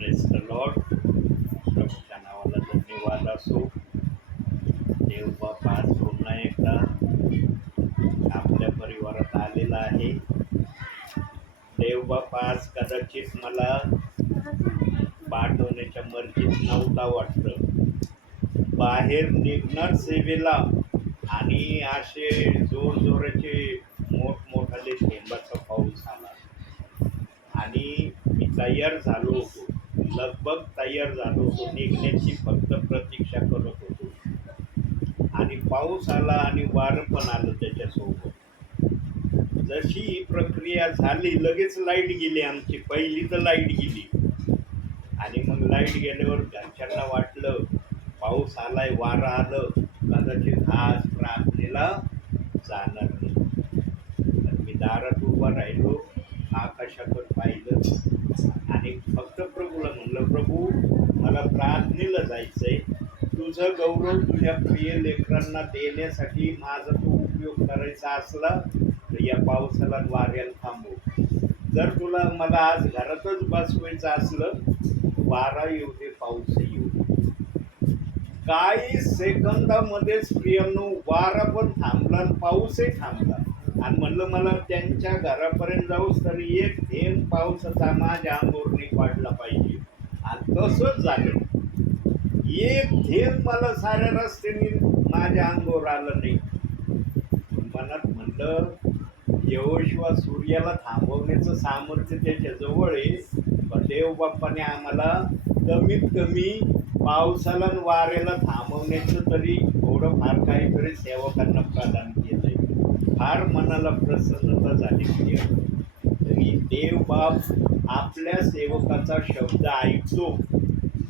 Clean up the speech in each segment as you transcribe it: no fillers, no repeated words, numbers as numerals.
Press the Lord. प्रभूच्या नावाला धन्यवाद असो. देव बाप आज पुन्हा एकदा आपल्या परिवारात आलेला आहे. देव बाप आज कदाचित मला पाठवण्याच्या मर्जीत नव्हता वाटतं. बाहेर निघणार सेवेला आणि असे जोरजोराचे मोठमोठाले थेंबाचा पाऊस आला आणि मी तयार झालो होतो, लगभग तयार झालो होतो, निघण्याची फक्त प्रतीक्षा करत होतो. आणि पाऊस आला आणि वारं पण आलं त्याच्यासोबत. जशी ही प्रक्रिया झाली लगेच लाईट गेली आमची. पहिली तर लाईट गेली आणि मग लाईट गेल्यावर घरच्यांना वाटलं पाऊस आलाय, वारं आलं, कदाचित आज प्रार्थनेला जाणार नाही. तर मी दारात उभा राहिलो, आकाशाकडे पाहिलं आणि फक्त प्रभूला म्हणलं, प्रभू मला प्रार्थनेला जायचंय, तुझं गौरव तुझ्या प्रिय लेकरांना देण्यासाठी माझा तू उपयोग करायचा असला तर या पावसाला वाऱ्याला थांबव. जर तुला मला आज घरातच बसवायचं असलं, वारा येऊ दे, पाऊस येऊ दे. काही सेकंदामध्येच प्रियांनो वारा पण थांबला आणि पाऊसही थांबला. आणि म्हणलं मला त्यांच्या घरापर्यंत जाऊस तरी एक थेंब पावसाचा माझ्या अंगावर नाही पडला पाहिजे. आणि तसंच झालं. एक थेंब मला साऱ्या रस्त्याने माझ्या अंगावर आलं नाही. मनात म्हणलं यहोशुआ सूर्याला थांबवण्याचं सामर्थ्य त्याच्या जवळ आहे, पण देव बाप्पाने आम्हाला कमीत कमी पावसाला आणि वाऱ्याला थांबवण्याचं तरी थोडंफार काहीतरी सेवकांना प्रदान केलंय. फार मनाला प्रसन्नता झाली. तरी देव बाप आपल्या सेवकाचा शब्द ऐकतो.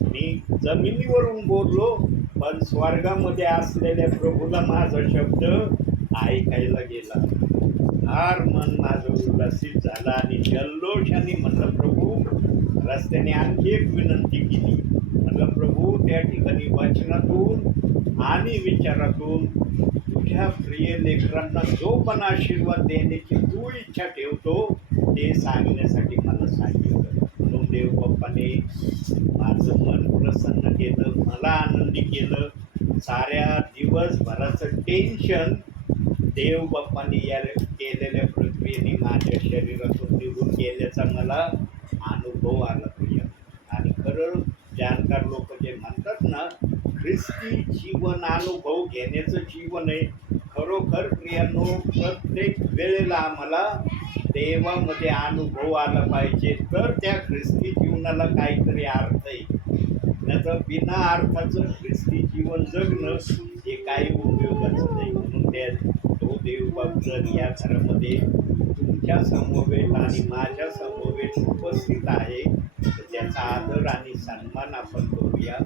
मी जमिनीवरून बोललो, पण स्वर्गामध्ये असलेल्या प्रभूला माझा शब्द ऐकायला गेला. फार मन माझं उल्हासित झालं आणि जल्लोषाने म्हणलं, प्रभू रस्त्याने आणखी एक विनंती केली. म्हणलं, प्रभू त्या ठिकाणी वचनातून आणि विचारातून तुझ्या प्रिय लेकरांना जो पण आशीर्वाद देण्याची तू इच्छा ठेवतो ते सांगण्यासाठी मला सांगितलं. म्हणून देव बाप्पाने माझं मन प्रसन्न केलं, मला आनंदी केलं. साऱ्या दिवसभराचं टेन्शन देव बाप्पाने या केलेल्या प्रक्रियेने माझ्या शरीरातून निघून गेल्याचा मला अनुभव आला प्रिय. आणि खरं जाणकार लोक जे म्हणतात ना, ख्रिस्ती जीवन अनुभव घेण्याचं जीवन आहे. खरोखर प्रियांनो, प्रत्येक वेळेला आम्हाला देवामध्ये अनुभव आला पाहिजे, तर त्या ख्रिस्ती जीवनाला काहीतरी अर्थ आहे. नाहीतर बिना अर्थाचं ख्रिस्ती जीवन जगणं हे काही उपयोगाचं नाही. म्हणून तो देवबाप जर या घरामध्ये तुमच्या समवेत आणि माझ्या समवेत उपस्थित आहे तर त्याचा आदर आणि सन्मान आपण करूया.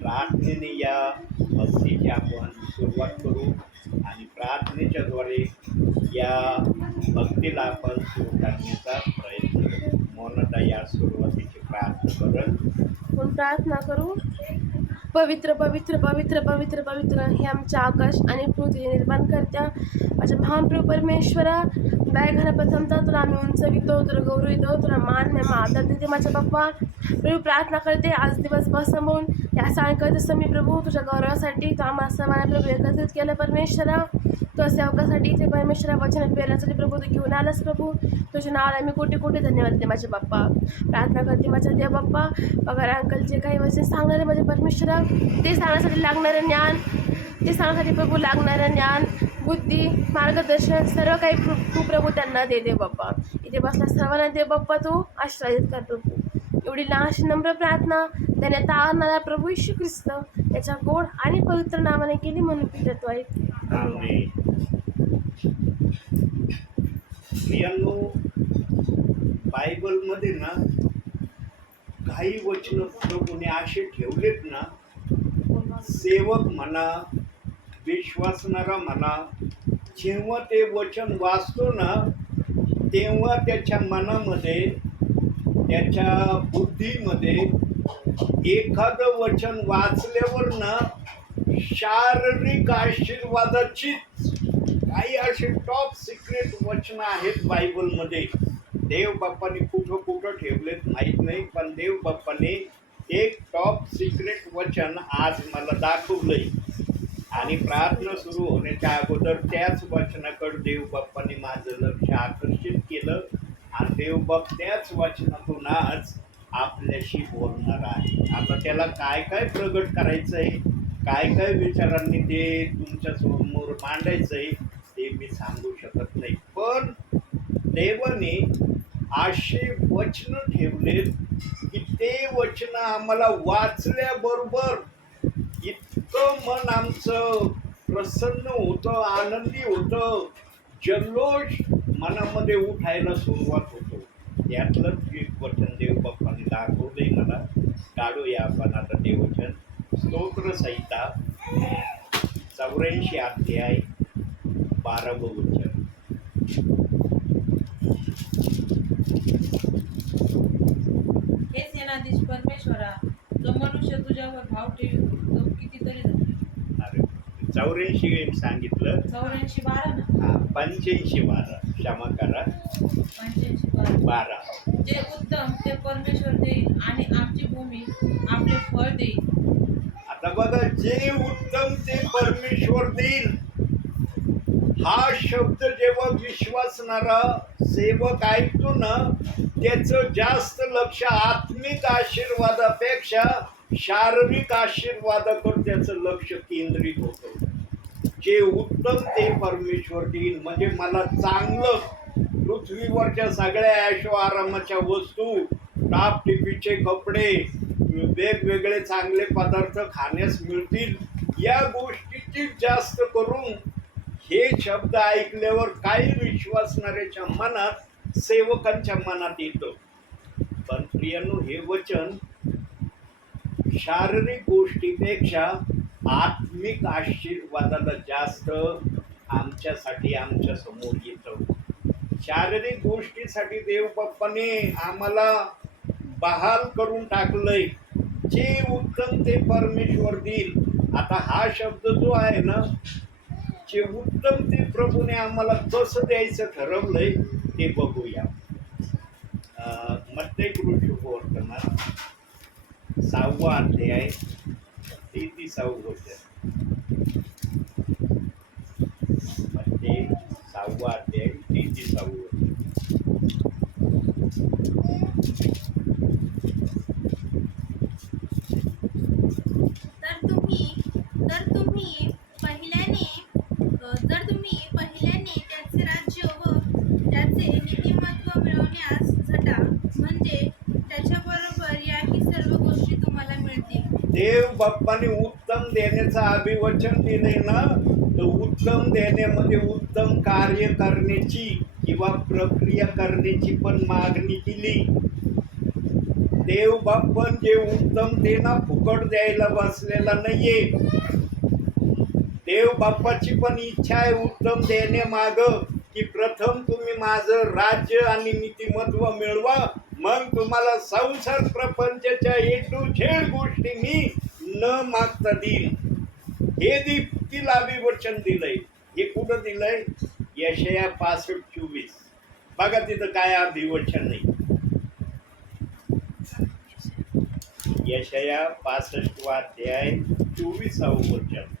प्रार्थनेने या भक्तीची आपण सुरुवात करू आणि प्रार्थनेच्याद्वारे या भक्तीला आपण सुरू करण्याचा प्रयत्न करू. मोनता या सुरुवातीची प्रार्थना करेल. प्रार्थना करू. पवित्र पवित्र पवित्र पवित्र पवित्र हे आमच्या आकाश आणि पृथ्वी निर्माण करत्या माझ्या महाप्रभू परमेश्वरा, बाय प्रथमतः तुला आम्ही उंचवितो, तुला गौरवितो, तुला मान महिमा आदर देते माझ्या बाप्पा. प्रभू प्रार्थना करते आज दिवसभर समोर या सायंकाळी तसं मी प्रभू तुझ्या गौरवासाठी तू आम्हाला सर्वांना प्रभू एकत्रित केलं परमेश्वरा. तुझ्या सेवकासाठी इथे परमेश्वरा वचन पेरण्यासाठी प्रभू तू घेऊन आलास प्रभू. तुझ्या नावाला मी कोटी कोटी धन्यवाद देते माझे बाप्पा. प्रार्थना करते माझ्या देव बाप्पा, पगार अंकल जे काही वचन सांगणारे माझे परमेश्वरा ते सांगण्यासाठी लागणारं ज्ञान, ते सांगण्यासाठी प्रभू लागणारं ज्ञान, बुद्धी, मार्गदर्शन सर्व काही तू प्रभू त्यांना दे देव बाप्पा. इथे बसला सर्वांना देव बाप्पा तू आशीर्वादित कर प्रभू. एवढी लहानशी नम्र प्रार्थना देण्यात आणणारा प्रभू येशू ख्रिस्त त्याच्या गोड आणि पवित्र नावाने केली म्हणून पितत्व आहे. बायबलमध्ये ना काही वचन प्रभूने असे ठेवलेत ना, सेवक म्हणा, विश्वासणारा म्हणा, जेव्हा ते वचन वाचतो ना तेव्हा त्याच्या मनामध्ये, त्याच्या बुद्धीमध्ये एखादं वचन वाचल्यावर ना शारीरिक आशीर्वादाची काही असे टॉप सिक्रेट वचनं आहेत बायबलमध्ये. देव बाप्पाने कुठं कुठं ठेवलेत माहीत नाही, पण देव बाप्पाने एक टॉप सिक्रेट वचन आज मला दाखवलंय. आणि प्रार्थना सुरू होण्याच्या अगोदर त्याच वचनाकडे देव बाप्पाने माझं लक्ष आकर्षित केलं आणि देव बाप त्याच वचनातून आज आपल्याशी बोलणार आहे. आता त्याला काय काय प्रगट करायचंय, काय काय विचारांनी ते तुमच्या समोर मांडायचंय ते मी सांगू शकत नाही, पण देवाने असे वचन ठेवलेत की ते वचन आम्हाला वाचल्याबरोबर इतकं मन आमचं प्रसन्न होतं, आनंदी होतं, जल्लोष मनामध्ये उठायला सुरुवात होतो. त्यातलंच एक वचन देव बाप्पाने दाखवलंय मला. काढूया आपण आता ते वचन. स्तोत्र संहिता 84 अध्याय 12 वचन. हे सेनाधीश परमेश्वरा, जो मनुष्य तुझ्यावर भाव ठेवी तो कितीतरी झाला. अरे 84 सांगितलं. 84:12 ना. 85-12 क्षमा करा. 85:12. 12 जे उत्तम ते परमेश्वर देईल आणि आमची भूमी आपले फळ देईल. आता बघा, जे उत्तम ते परमेश्वर देईल. हा शब्द जेव्हा विश्वासणारा सेवक ऐकतो ना, त्याचं जास्त लक्ष आत्मिक आशीर्वादापेक्षा शारीरिक आशीर्वादाकडे त्याचं लक्ष केंद्रित होतं. जे उत्तम ते परमेश्वर देईल म्हणजे मला चांगलं, पृथ्वीवरच्या सगळ्या ऐशो आरामाच्या वस्तू, टापटिपीचे कपडे, वेगवेगळे चांगले पदार्थ खाण्यास मिळतील. या गोष्टीची जास्त करून हे शब्द ऐकल्यावर काही विश्वासणाऱ्याच्या मनात, सेवकांच्या मनात येतं. पण प्रियांनो, हे वचन शारीरिक गोष्टीपेक्षा आत्मिक आशीर्वादाला जास्त आमच्यासाठी आमच्या समोर येतं. शारीरिक गोष्टीसाठी देव बाप्पाने आम्हाला बहाल करून टाकलंय. जे उत्तम ते परमेश्वर देईल. आता हा शब्द जो आहे ना, जे उत्तम ते प्रभूने आम्हाला कसं द्यायचं ठरवलंय ते बघूया. मत्ती शुभवर्तमान 6 अध्याय 33 वचन. मत्ती 6 अध्याय 33 वचन. जर तुम्ही पहिल्याने त्याचे राज्य व त्याचे नीतिमत्व मिळवण्यास झटा, म्हणजे त्याच्याबरोबर याही सर्व गोष्टी तुम्हाला मिळतील. देव बाप्पाने उत्तम देण्याचं अभिवचन दिलंय ना, तर उत्तम देण्यामध्ये उत्तम कार्य करण्याची किंवा प्रक्रिया करण्याची पण मागणी केली. देव बाप्पन जे उत्तम ते ना फुकट द्यायला बसलेला नाहीये. देव बाप्पाची पण इच्छा आहे उत्तम देण्यामाग की प्रथम तुम्ही माझं राज्य आणि नीतिमत्व मिळवा, मग तुम्हाला संसार प्रपंचाच्या A to Z गोष्टी मी न मागता देईल. हे देखील अभिवचन दिलंय. हे कुठं दिलंय? यशाया 65:24. बघा तिथं काय अभिवचन नाही. यशाया 65 अध्याय 24 वचन.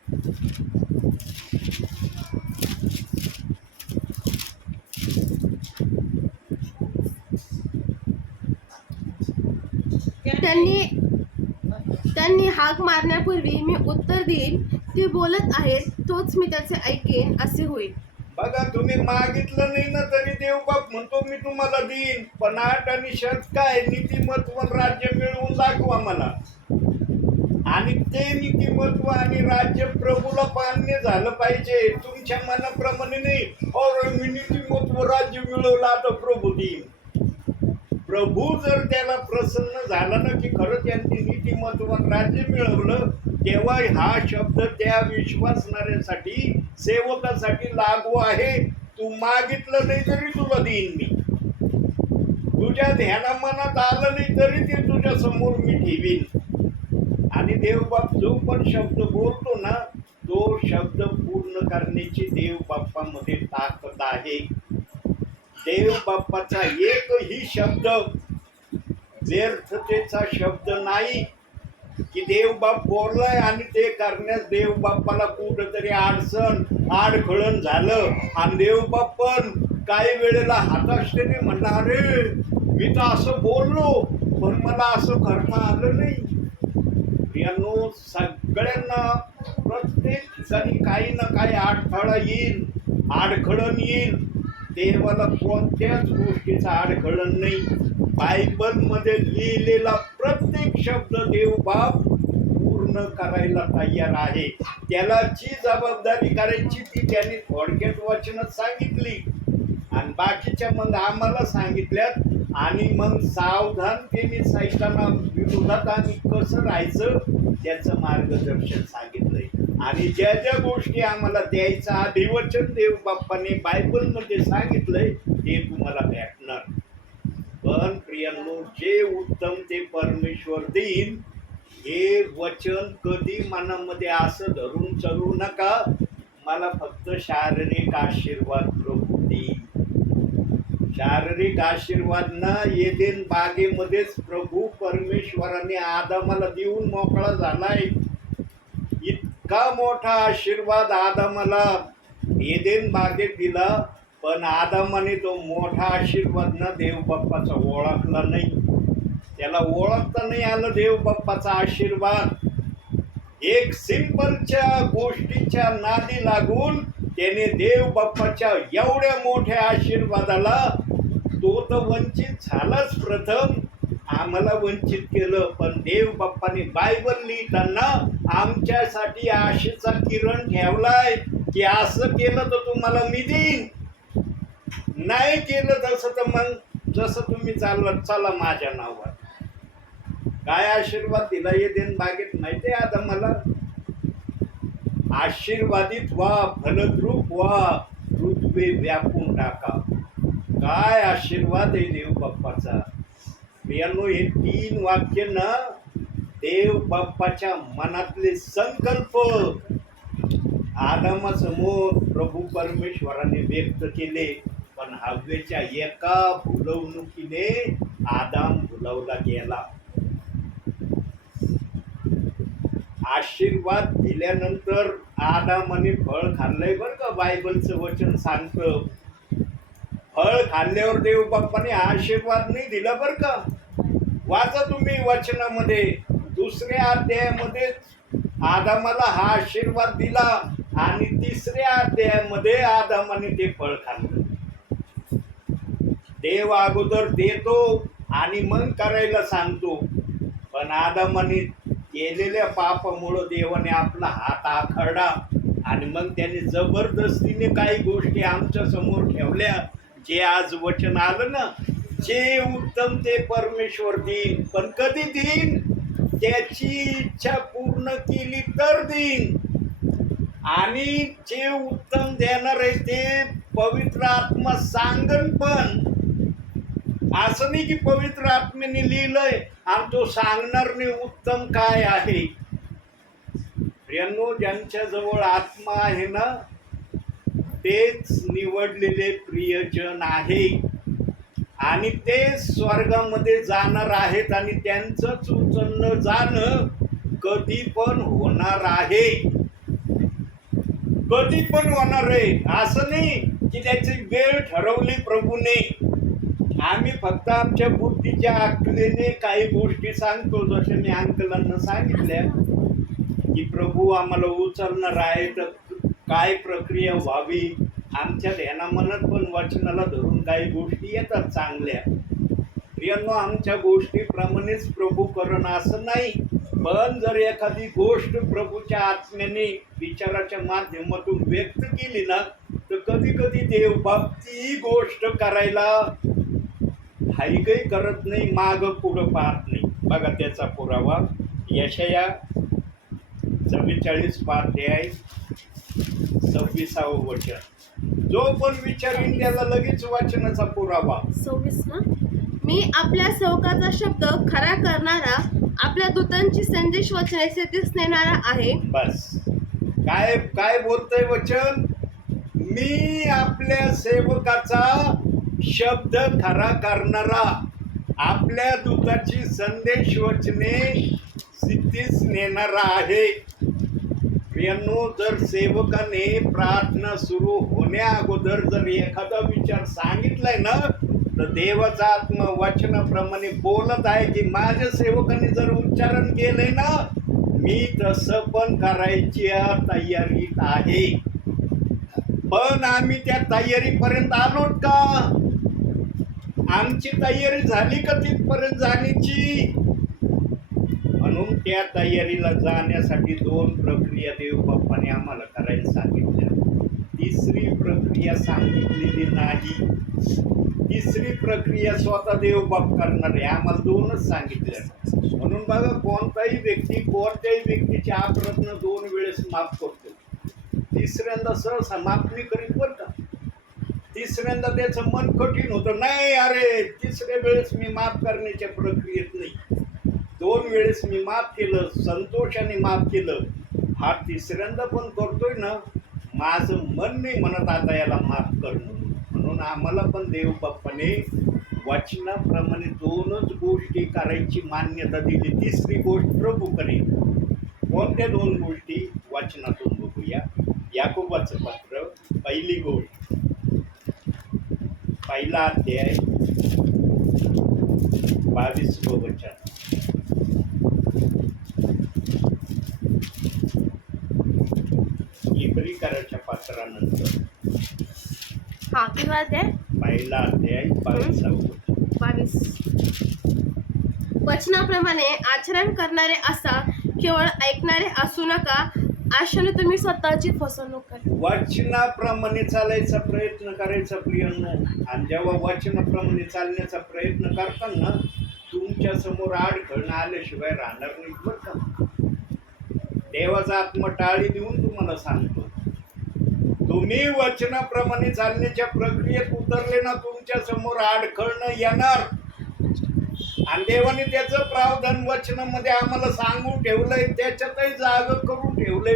त्यांनी हाक मारण्यापूर्वी मी उत्तर देईन. ते बोलत आहेत तोच मी त्याचे ऐकेन, असे होईल. बघा, तुम्ही मागितलं नाही ना तरी देव बाप म्हणतो मी तुम्हाला देईन. पण अट आणि शर्त काय? नीतिमत्व राज्य मिळवून दाखवा मला. आणि ते नीतिमत्व आणि राज्य प्रभूला मान्य झालं पाहिजे, तुमच्या मनाप्रमाणे नाही. और मी नीतिमत्व राज्य मिळवलं आता प्रभू देईन. प्रभू जर त्याला प्रसन्न झाला ना की खरं त्यांनी नीतिमत्व राज्य मिळवलं, तेव्हा हा शब्द त्या विश्वासणाऱ्यासाठी, सेवकासाठी लागू आहे. तू मागितलं नाही तरी तुला देईन मी. तुझ्या ध्यानामनात आलं नाही तरी ते तुझ्या समोर मी ठेवीन. आणि देवबाप जो पण शब्द बोलतो ना, तो शब्द पूर्ण करण्याची देव बाप्पामध्ये ताकद आहे. देव बाप्पाचा एकही शब्द व्यर्थतेचा शब्द नाही की देव बाप बोललाय आणि ते करण्यास देव बाप्पाला कुठंतरी आडखळण झालं आणि देव बाप पण काही वेळेला हताशतेने म्हणणार अरे मी तर असं बोललो पण मला असं करता आलं नाही. प्रियांनो, सगळ्यांना प्रत्येक ठिकाणी काही ना काही अडथळा येईल, आडखळण येईल. देवाला कोणत्याच गोष्टीचा आडखळण नाही. बायबलमध्ये लिहिलेला प्रत्येक शब्द देव बाप पूर्ण करायला तयार आहे. त्याला जी जबाबदारी करायची ती त्यांनी थोडक्यात वचनात सांगितली आणि बाकीच्या मग आम्हाला सांगितल्यात. आणि मग सावधानतेने सैताना विरोधात आम्ही कसं राहायचं त्याचं मार्गदर्शन सांगितलंय. आणि ज्या ज्या गोष्टी आम्हाला द्यायचं अधिवचन देव बाप्पाने बायबलमध्ये सांगितलंय ते तुम्हाला भेटणार. पण प्रियांनो, जे उत्तम ते परमेश्वर देईन हे वचन कधी मनामध्ये असं धरून चलू नका मला फक्त शारीरिक आशीर्वाद प्रभू देईल. शारीरिक आशीर्वाद ना एदेन बागेमध्येच प्रभू परमेश्वराने आदामाला देऊन मोकळा झालाय. इतका मोठा आशीर्वाद आदामाला एदेन बागेत दिला, पण आदामाने तो मोठा आशीर्वाद ना देव बाप्पाचा ओळखला नाही. त्याला ओळखता नाही आलं देव बाप्पाचा आशीर्वाद. एक सिंपलच्या गोष्टीच्या नादी लागून त्याने देव बाप्पाच्या एवढ्या मोठ्या आशीर्वादाला तो तर वंचित झालाच. प्रथम आम्हाला वंचित केलं, पण देव बाप्पाने बायबल लिहिताना आमच्यासाठी आशेचा किरण ठेवलाय की असं केलं तर तुम्हाला मी देईन, नाही केलं तसं तर मग जसं तुम्ही चाललं चला माझ्या नावावर. काय आशीर्वाद दिला एदेन बागेत माहिती आहे आता मला? आशीर्वादित व्हा, फलद्रूप व्हा, ऋतुवे व्यापून टाका. काय आशीर्वाद आहे देव बाप्पाचा. प्रियांनो, हे 3 वाक्य ना देव बाप्पाच्या मनातले संकल्प आदामासमोर प्रभू परमेश्वराने व्यक्त केले. पण हव्वेच्या एका भुलवणुकीने आदाम भुलवला गेला. आशीर्वाद दिल्यानंतर आदामाने फळ खाल्लंय बरं का. बायबलचं वचन सांगतं फळ खाल्ल्यावर देव बाप्पाने आशीर्वाद नाही दिला बरं का. वाचा तुम्ही वचनामध्ये 2ऱ्या अध्यायामध्ये आदामाला हा आशीर्वाद दिला आणि 3ऱ्या अध्यायामध्ये आदामाने ते फळ खाल्लं. देव अगोदर देतो आणि मग करायला सांगतो, पण आदामाने केलेल्या पापामुळं देवाने आपला हात आखडला आणि मग त्याने जबरदस्तीने काही गोष्टी आमच्या समोर ठेवल्या. जे आज वचन आलं ना, जे उत्तम ते परमेश्वर देईन, पण कधी देईन? त्याची इच्छा पूर्ण केली तर देईन. आणि जे उत्तम देणार आहे ते पवित्र आत्मा सांगन. पण असं नाही की पवित्र आत्मेने लिहिलंय आणि तो सांगणार नाही उत्तम काय आहे. प्रियांनो, ज्यांच्या जवळ आत्मा आहे ना तेच निवडलेले प्रियजन आहे आणि ते स्वर्गामध्ये जाणार आहेत आणि त्यांचंच उचलणं जाणं कधी पण होणार आहे. कधी पण होणार आहे. असं नाही की त्याची वेळ ठरवली प्रभूने. आम्ही फक्त आमच्या बुद्धीच्या अक्कलेने काही गोष्टी सांगतो. जसे मी अंकलांना सांगितल्या की प्रभू आम्हाला उचलणार आहे तर काय प्रक्रिया व्हावी. आमच्या ध्यानामनात पण वचनाला धरून काही गोष्टी येतात चांगल्या. प्रियांनो, आमच्या गोष्टीप्रमाणेच प्रभू करण असं नाही. पण जर एखादी गोष्ट प्रभूच्या आत्म्याने विचाराच्या माध्यमातून व्यक्त केली ना तर कधी कधी देव बाप ती गोष्ट करायला हायगही करत नाही, मागं पुढं पाहत नाही. बघा त्याचा पुरावा यशाया 44 अध्याय 26 वचन. जो पण विचारीन त्याला लगेच वचनाचा पुरावा. 26 ना. मी आपल्या सेवकाचा शब्द खरा करणारा, आपल्या दूतांची संदेश वचने सिद्धीस नेणारा आहे. बस काय काय बोलतंय वचन? मी आपल्या सेवकाचा शब्द खरा करणारा, आपल्या दूताची संदेश वचने सिद्धीस नेणारा आहे. प्रियांनो, जर सेवकाने प्रार्थना सुरू होण्या अगोदर जर एखादा विचार सांगितलाय ना, तर देवाचा आत्मा वचनाप्रमाणे बोलत आहे की माझ्या सेवकाने जर उच्चारण केलंय ना, मी तसं पण करायची तयारीत आहे. पण आम्ही त्या तयारीपर्यंत आलोत का? आमची तयारी झाली का तिथपर्यंत जाण्याची? म्हणून त्या तयारीला जाण्यासाठी 2 प्रक्रिया देव बाप्पाने आम्हाला करायला सांगितल्या. तिसरी प्रक्रिया सांगितलेली नाही. तिसरी प्रक्रिया स्वतः देव बाप करणार आहे. आम्हाला 2च सांगितल्या. म्हणून बघा, कोणत्याही व्यक्तीची अपराध 2 वेळेस माफ करतो. तिसऱ्यांदा सहसा माफ नाही करीत बरं का. तिसऱ्यांदा त्याचं मन कठीण होतं, नाही अरे तिसऱ्या वेळेस मी माफ करण्याच्या प्रक्रियेत नाही. 2 वेळेस मी माफ केलं, संतोषाने माफ केलं. हा तिसऱ्यांदा पण करतोय ना, माझं मन नाही म्हणत आता याला माफ कर म्हणून. म्हणून आम्हाला पण देव बाप्पाने वचनाप्रमाणे 2च गोष्टी करायची मान्यता दिली. तिसरी गोष्ट प्रभू करेल. कोणत्या 2 गोष्टी वचनातून बघूया. याकोबाचं पत्र, पहिली गोष्ट, 1 अध्याय 22 वचन. इब्रिकराच्या पत्रानंतर हा किंवा ते 1 अध्याय 22. वचनाप्रमाणे आचरण करणारे असा, केवळ ऐकणारे असू नका, आशेने तुम्ही स्वतःची फसवणूक करा. वचनाप्रमाणे चालायचा प्रयत्न करायचा प्रियांनो. आणि जेव्हा वचनाप्रमाणे चालण्याचा प्रयत्न करताना तुमच्या समोर अडखळणं आल्याशिवाय राहणार नाही बरं का. देवाचा आत्मा टाळी देऊन तुम्हाला सांगतो, तुम्ही वचनाप्रमाणे चालण्याच्या प्रक्रियेत उतरले ना, तुमच्या समोर अडखळणं येणार. आणि देवाने त्याचं प्रावधान वचनामध्ये आम्हाला सांगून ठेवलंय, त्याच्यातही जाग करून ठेवलंय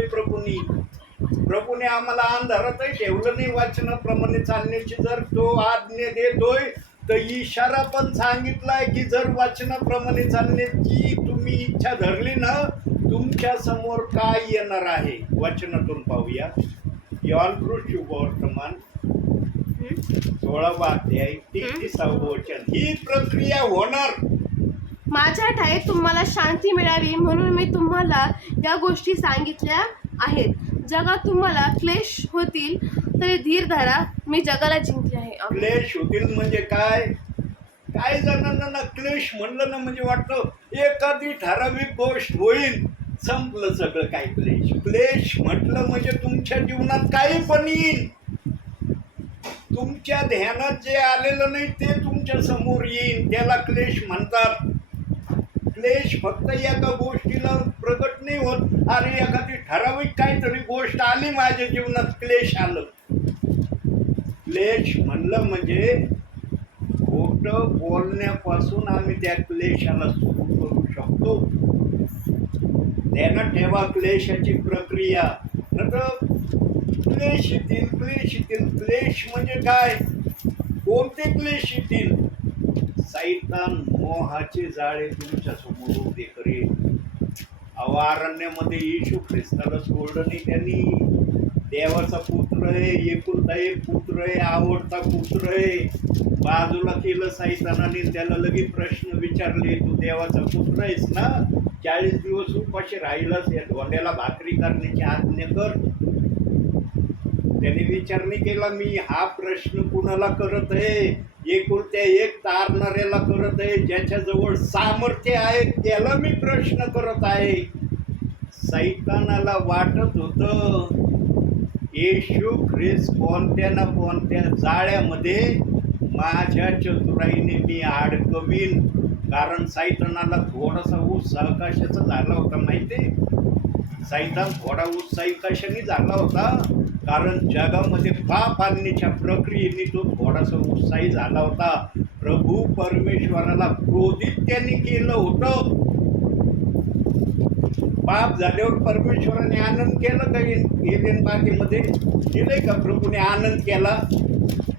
प्रभूने आम्हाला अंधारातही ठेवलं नाही. वचनाप्रमाणे चालण्याची जर तो आज्ञा देतोय, तर इशारा पण सांगितलाय की जर वचनाप्रमाणे चालण्याची तुम्ही इच्छा धरली ना, तुमच्या समोर काय येणार आहे. वचनातून पाहूया. योहान शुभवर्तमान 16 अध्याय 33 वचन. ही प्रक्रिया होणार. माझ्या ठाईत तुम्हाला शांती मिळावी म्हणून मी तुम्हाला या गोष्टी सांगितल्या आहेत. जगात तुम्हाला क्लेश होतील तरी धीर धरा, मी जगाला जिंकले आहे. क्लेश होतील म्हणजे काय? काही जणांना ना क्लेश म्हणलं ना म्हणजे वाटतं एखादी ठराविक गोष्ट होईल, संपलं सगळं. काय क्लेश म्हटलं म्हणजे तुमच्या जीवनात काही पण येईल. तुमच्या ध्यानात जे आलेलं नाही ते तुमच्या समोर येईल, त्याला क्लेश म्हणतात. क्लेश फक्त एका गोष्टीला प्रगट नाही होत. अरे एखादी ठराविक काहीतरी गोष्ट आली माझ्या जीवनात, क्लेश आलं. क्लेश म्हणलं म्हणजे खोटं बोलण्यापासून आम्ही त्या क्लेशाला सुरू करू शकतो. ध्यानात ठेवा क्लेशाची प्रक्रिया. नंतर क्लेश येतील. क्लेश म्हणजे काय? कोणते क्लेश येतील? सैतान मोहाचे जाळे तुमच्या समोर उभे करेल. अरण्यामध्ये येशू ख्रिस्ताला सोडलं नाही त्यांनी. देवाचा पुत्र आहे, एकुलता एक पुत्र आहे, आवडता पुत्र आहे. बाजूला केलं सैतानाने. त्याला लगेच प्रश्न विचारले, तू देवाचा पुत्र आहेस ना? 40 दिवस उपाशी राहिलास, या धोंड्याला भाकरी करण्याची आज्ञा कर. त्याने विचार नाही केला, मी हा प्रश्न कुणाला करत आहे? एकुलत्या एक तारणाऱ्याला करत आहे, ज्याच्याजवळ सामर्थ्य आहे त्याला मी प्रश्न करत आहे. सैतानाला वाटत होतं येशू ख्रिस्त कोणत्या ना कोणत्या जाळ्यामध्ये माझ्या चतुराईने मी अडकवीन. कारण सैतानाला थोडासा उत्साह कशाचा झाला होता माहिती? सैतान थोडा उत्साही कशाने झाला होता? कारण जगामध्ये पाप आणण्याच्या प्रक्रियेने तो थोडासा उत्साही झाला होता. प्रभू परमेश्वराला क्रोधित त्यांनी केलं होतं. पाप झाल्यावर परमेश्वराने आनंद केला का? एदेन बागेमध्ये केलंय का? प्रभूने आनंद केला.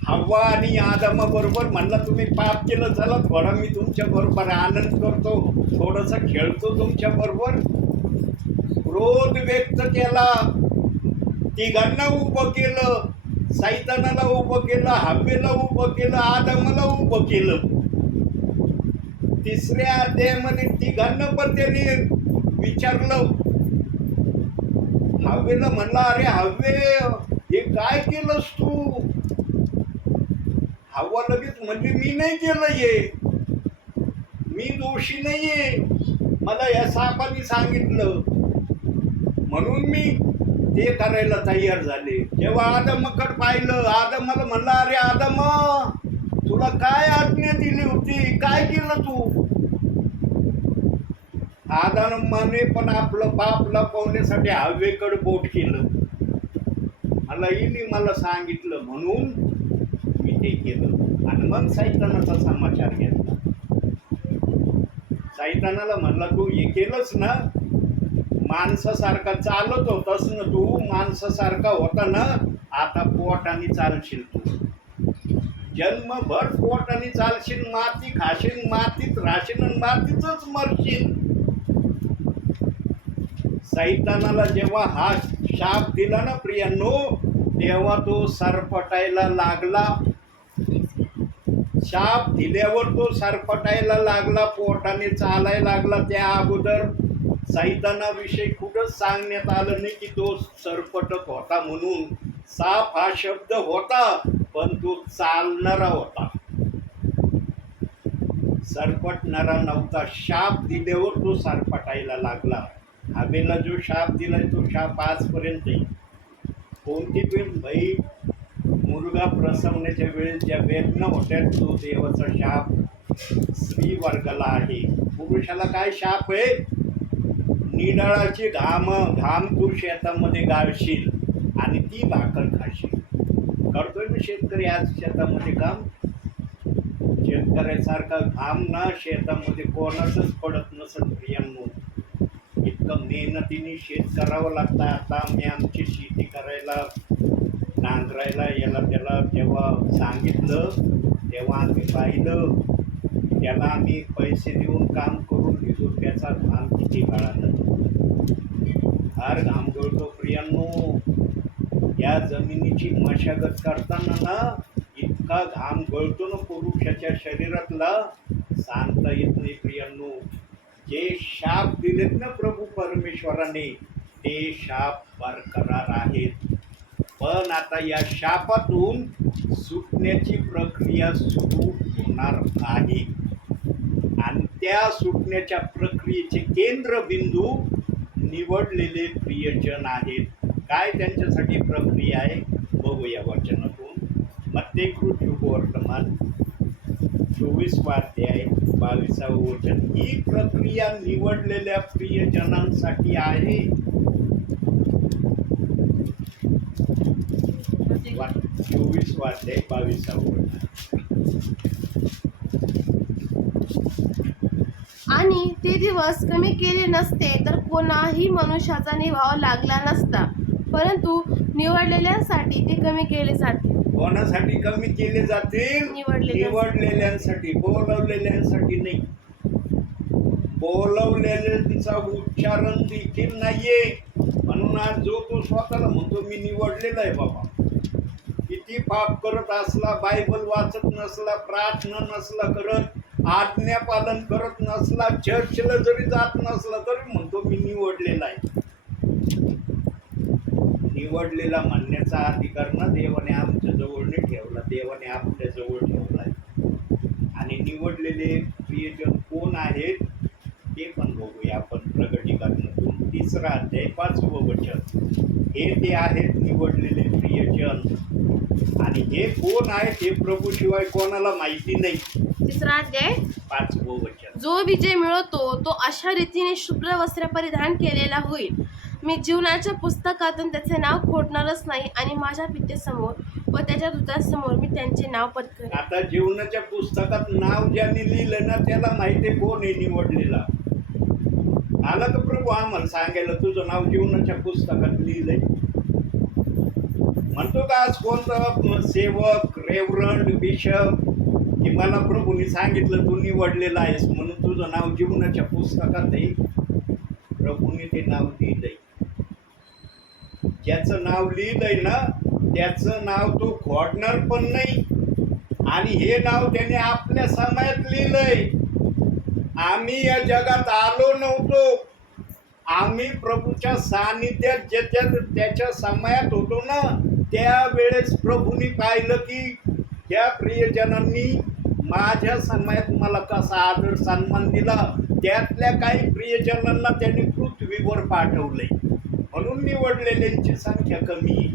हव्वा आणि आदमा बरोबर म्हणला तुम्ही पाप केलं, चला थोडा मी तुमच्या बरोबर आनंद करतो, थोडस खेळतो तुमच्या बरोबर. क्रोध व्यक्त केला, तिघांना उभं केलं, सैतानाला उभं केलं, हव्वेला उभं केलं, आदमाला उभं केलं. तिसऱ्या अध्यायामध्ये तिघांना पण त्यांनी विचारलं. हव्वेला म्हणला, अरे हव्वे हे काय केलंस तू? हव्वा लगेच म्हणजे मी नाही केलं हे, मी दोषी नाहीये, मला या सापाने सांगितलं म्हणून मी ते करायला तयार झाले. जेव्हा आदमकडे पाहिलं, आदमाला म्हणलं, अरे आदम तुला काय आज्ञा दिली होती, काय केलं तू? आदमाने पण आपलं पाप लपवण्यासाठी हव्वेकडे बोट केलं. मला सांगितलं म्हणून मी ते केलं. आणि मग सैतानाचा समाचार घेतला. सैतानाला म्हणला, तू हे केलंच ना, माणसासारखा चालत होतास ना तू, माणसासारखा होता ना, आता पोटाने चालशील तू, जन्मभर पोटाने चालशील, माती खाशील, मातीत राहशील आणि मातीतच मरशील. सैतानाला जेव्हा हा शाप दिला ना प्रियांनो, तेव्हा तो सरपटायला लागला. शाप दिल्यावर तो सरपटायला लागला, पोटाने चालायला लागला. त्या अगोदर सैतानाविषयी कुठंच सांगण्यात आलं नाही की तो सरपटत होता म्हणून. साप हा शब्द होता, पण तो चालणारा होता, सरपटणारा नव्हता. शाप दिल्यावर तो सरपटायला लागला. हवेला जो शाप दिलाय तो शाप आजपर्यंत कोणती पण बाई मुलगा प्रसवण्याच्या वेळेस ज्या वेदना होत्या, तो देवाचा शाप स्त्री वर्गाला आहे. पुरुषाला काय शाप आहे? निडाळाची घाम तू शेतामध्ये गाळशील आणि ती भाकर खाशील. करतोय ना शेतकरी आज शेतामध्ये काम? शेतकऱ्यासारखा घाम ना शेतामध्ये कोणाचंच पडत नसत प्रियांनो. इतकं मेहनतीने शेत करावं लागतं. आता आम्ही आमची शेती करायला, नांगरायला, याला त्याला जेव्हा सांगितलं तेव्हा आम्ही पाहिलं, त्याला आम्ही पैसे देऊन काम करून घेतो, त्याचा घाम किती काळानं फार घाम गळतो प्रियांनो. या जमिनीची मशागत करताना ना इतका घाम गळतो ना पुरुषाच्या शरीरातला, सांगता येत नाही प्रियांनो. जे शाप दिलेत ना प्रभू परमेश्वराने, ते शाप बरकरार आहेत. पण आता या शापातून सुटण्याची प्रक्रिया सुरू होणार आहे. आणि त्या सुटण्याच्या प्रक्रियेचे केंद्रबिंदू निवडलेले प्रियजन आहेत. काय त्यांच्यासाठी प्रक्रिया आहे बघूया वचनातून. मत्तेकृत शुभवर्तमान 24 अध्याय 22 वचन. ही प्रक्रिया निवडलेल्या प्रियजनांसाठी आहे. 24 अध्याय 22 वचन. आणि ते दिवस कमी केले नसते तर कोणाही मनुष्याचा निभाव लागला नसता, परंतु निवडलेल्यांसाठी ते कमी केले जाते. कोणासाठी कमी केले जातील? निवडलेल्यांसाठी, बोलवलेल्यांसाठी नाही. बोलवलेल्यांचा उच्चारण देखील नाहीये. म्हणून आज जो तो स्वतःला म्हणतो मी निवडलेला आहे बाबा, किती पाप करत असला, बायबल वाचत नसला, प्रार्थना नसला करत, आज्ञा पालन करत नसला, चर्चला जरी जात नसला तरी म्हणतो मी निवडलेला आहे. निवडलेला म्हणण्याचा अधिकार ना देवाने आमच्या जवळ नाही ठेवला, देवाने आपल्या जवळ ठेवला आहे. आणि निवडलेले प्रियजन कोण आहेत ते पण बघूया आपण प्रकटीकरणातून 3 अध्याय 5 वचन. हे ते आहेत निवडलेले प्रियजन. आणि हे कोण आहेत हे प्रभूशिवाय कोणाला माहिती नाही. 3 अध्याय 5 वचन. जो विजय मिळवतो तो अशा रीतीने शुभ्र वस्त्र परिधान केलेला होईल. मी जीवनाच्या पुस्तकातून त्याचे नाव खोडणारच नाही आणि माझ्या पितेसमोर व त्याच्या दूतांसमोर मी त्यांचे नाव पत्करेन. आता जीवनाच्या पुस्तकात नाव ज्यांनी लिहिलं ना त्याला माहिती आहे कोण आहे निवडलेला. आला का प्रभू आम्हाला सांगायला तुझं नाव जीवनाच्या पुस्तकात लिहिलंय? म्हणतो का आज कोणतं सेवक रेव्हरंड बिशप की मला प्रभूने सांगितलं तू निवडलेला आहेस म्हणून तुझं नाव जीवनाच्या पुस्तकात आहे. प्रभूने ते नाव लिहिलंय. ज्याचं नाव लिहिलंय ना त्याचं नाव तो खोडणार पण नाही. आणि हे नाव त्याने आपल्या समयात लिहिलंय. आम्ही या जगात आलो नव्हतो. आम्ही प्रभूच्या सानिध्यात त्याच्या समयात होतो ना त्यावेळेस प्रभूने पाहिलं की त्या प्रियजनांनी माझ्या समयात मला कसा आदर सन्मान दिला. त्यातल्या काही प्रियजनांना त्यांनी पृथ्वीवर पाठवलंय. म्हणून निवडलेल्यांची संख्या कमी आहे.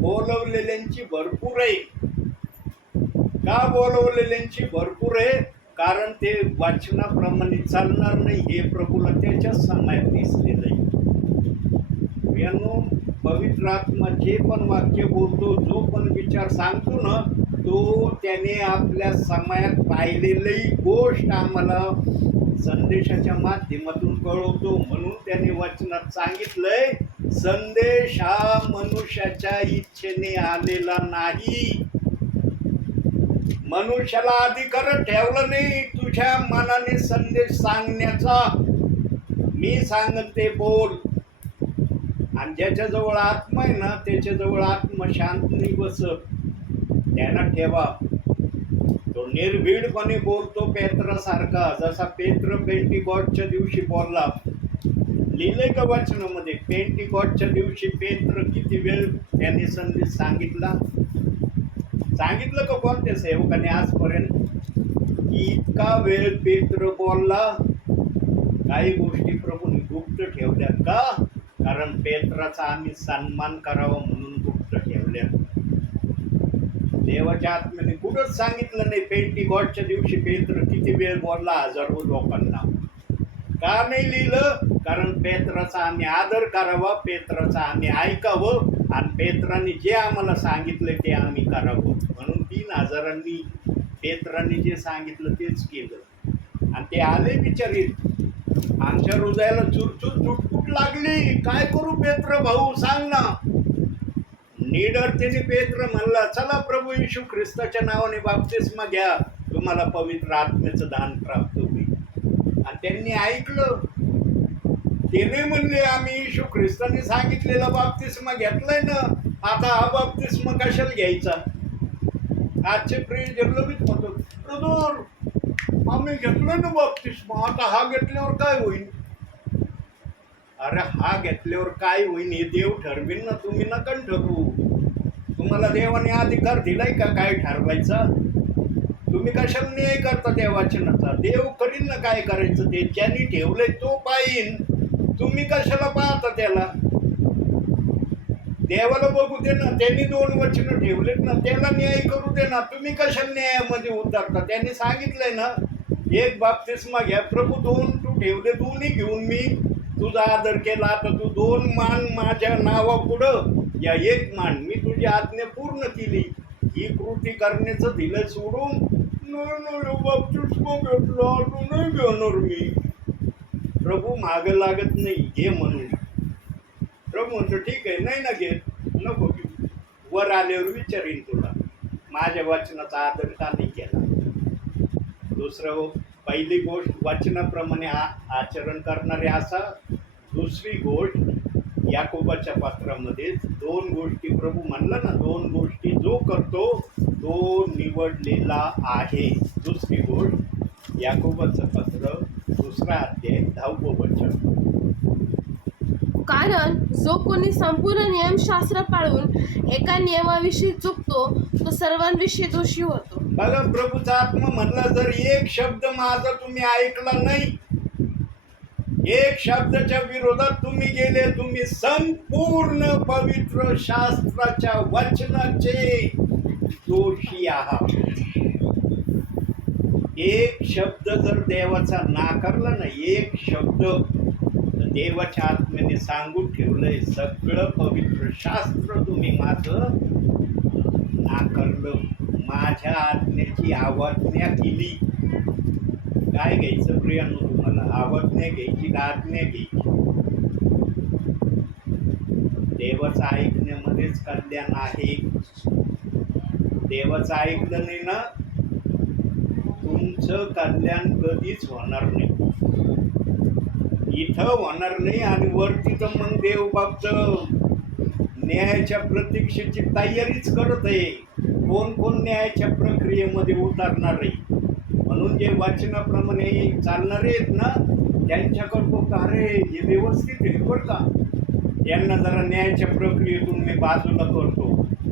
बोलवलेल्यांची भरपूर आहे. का बोलवलेल्यांची भरपूर आहे? कारण ते वाचनाप्रमाणे चालणार नाही हे प्रभूला त्याच्या समयात दिसलेलं आहे. पवित्र आत्मा जे पण वाक्य बोलतो जो पण विचार सांगतो ना तो त्याने आपल्या समयात पाहिलेली गोष्ट आम्हाला संदेशाच्या माध्यमातून कळवतो. म्हणून त्याने वचनात सांगितलंय संदेश हा मनुष्याच्या इच्छेने आलेला नाही. मनुष्याला अधिकार ठेवला नाही तुझ्या मनाने संदेश सांगण्याचा. मी सांगन ते बोल. आणि ज्याच्याजवळ आत्मा आहे ना त्याच्याजवळ आत्मा शांत नाही बसत. त्यांना ठेवा. तो निर्भीडपणे बोलतो पेत्रासारखा. जसा पेत्र पेंटिकॉस्टच्या दिवशी बोलला. लिहिलंय का वचनामध्ये? पेंटिकॉस्टच्या दिवशी पेत्र किती वेळ त्यांनी संदेश सांगितला. सांगितलं का कोणत्या सेवकाने आजपर्यंत की इतका वेळ पेत्र बोलला? काही गोष्टी प्रभूने गुप्त ठेवल्या का? कारण पेत्राचा आम्ही सन्मान करावा म्हणून गुप्त ठेवल्या. देवाच्या आत्म्याने कुठंच सांगितलं नाही पेंटिकॉस्टच्या दिवशी पेत्र किती वेळ बोलला हजारो लोकांना. का नाही लिहिलं? कारण पेत्राचा आम्ही आदर करावा, पेत्राचा आम्ही ऐकावं आणि पेत्राने जे आम्हाला सांगितलं ते आम्ही करावं. म्हणून 3000 पेत्रांनी जे सांगितलं तेच केलं. आणि ते आले विचारित. आमच्या हृदयाला चुरचूर चुटपुट लागली. काय करू पेत्र भाऊ सांग ना. निडरतेने पेत्र म्हणला चला प्रभू येशू ख्रिस्ताच्या नावाने बाप्तिस्मा घ्या तुम्हाला पवित्र आत्म्याचं दान प्राप्त होईल. आणि त्यांनी ऐकलं. ते नाही म्हणले आम्ही येशू ख्रिस्ताने सांगितलेला बाप्तिस्मा घेतलाय ना आता हा बाप्तिस्मा कशाला घ्यायचा. आजचे प्रियजन लगेच म्हणतो ब्रदर आम्ही घेतलं ना बाप्तिस्मा आता हा घेतल्यावर काय होईल. अरे हा घेतल्यावर काय होईल हे देव ठरवीन ना. तुम्ही नका ठरवू. तुम्हाला देवाने अधिकार दिलाय का काय ठरवायचा. तुम्ही कशाला न्याय करता त्या वचनाचा. देव करीन ना काय करायचं ते. ज्यांनी ठेवलंय तो पाहिन. तुम्ही कशाला पाहता त्याला. देवाला बघू दे ना. त्यांनी 2 वचनं ठेवलेत ना त्याला न्याय करू दे ना. तुम्ही कशाला न्यायामध्ये उतरता. त्यांनी सांगितलंय ना एक बाप्तिस्मा घ्या प्रभू 2 तू ठेवले 2ही घेऊन मी तुझा आदर केला. आता तू 2 मान माझ्या नावापुढं या 1 मान. मी तुझी आज्ञा पूर्ण केली. ही कृती करण्याचं दिलं सोडून बाप्तिस्मा घेतला तू नाही घेणार मी. प्रभू मागं लागत नाही घे म्हणून. प्रभू म्हणतो ठीक आहे नाही ना घेत नको घेऊ. वर आल्यावर विचारीन तुला माझ्या वचनाचा आदर का नाही केला. दुसरं पहिली गोष्ट वचनाप्रमाणे आचरण करणारे असा. दुसरी गोष्ट याकोबाच्या पत्रामध्ये 2 गोष्टी प्रभू म्हणला ना 2 गोष्टी जो करतो तो निवडलेला आहे. दुसरी गोष्ट याकोबाचं पत्र 2 अध्याय 10 वचन. कारण जो कोणी संपूर्ण नियमशास्त्र पाळून एका नियमाविषयी चुकतो तो सर्वांविषयी दोषी होतो. बघा प्रभूचा आत्मा म्हणला जर एक शब्द माझा तुम्ही ऐकला नाही एक शब्दाच्या विरोधात तुम्ही गेले तुम्ही संपूर्ण पवित्र शास्त्राच्या वचनाचे दोषी आहात. एक शब्द जर देवाचा नाकारला ना एक शब्द देवाच्या आत्म्याने सांगून ठेवलंय सगळं पवित्र शास्त्र तुम्ही माझं नाकारलं. माझ्या आज्ञेची अवज्ञा केली. काय घ्यायचं प्रियांनो तुम्हाला. अवज्ञा घ्यायची का आज्ञा घ्यायची. देवाचं ऐकण्यामध्येच कल्याण आहे. देवाचं ऐकलं नाही ना, तुमचं कल्याण कधीच होणार नाही. इथं होणार नाही आणि वरती तर मग देव बापचं न्यायाच्या प्रतीक्षेची तयारीच करत आहे. कोण कोण न्यायाच्या प्रक्रियेमध्ये उतरणार आहे. म्हणून जे वचनाप्रमाणे चालणारे आहेत ना, त्यांच्याकडं बघ, अरे हे व्यवस्थित आहे बरं का, यांना जरा न्यायाच्या प्रक्रियेतून मी बाजूला करतो.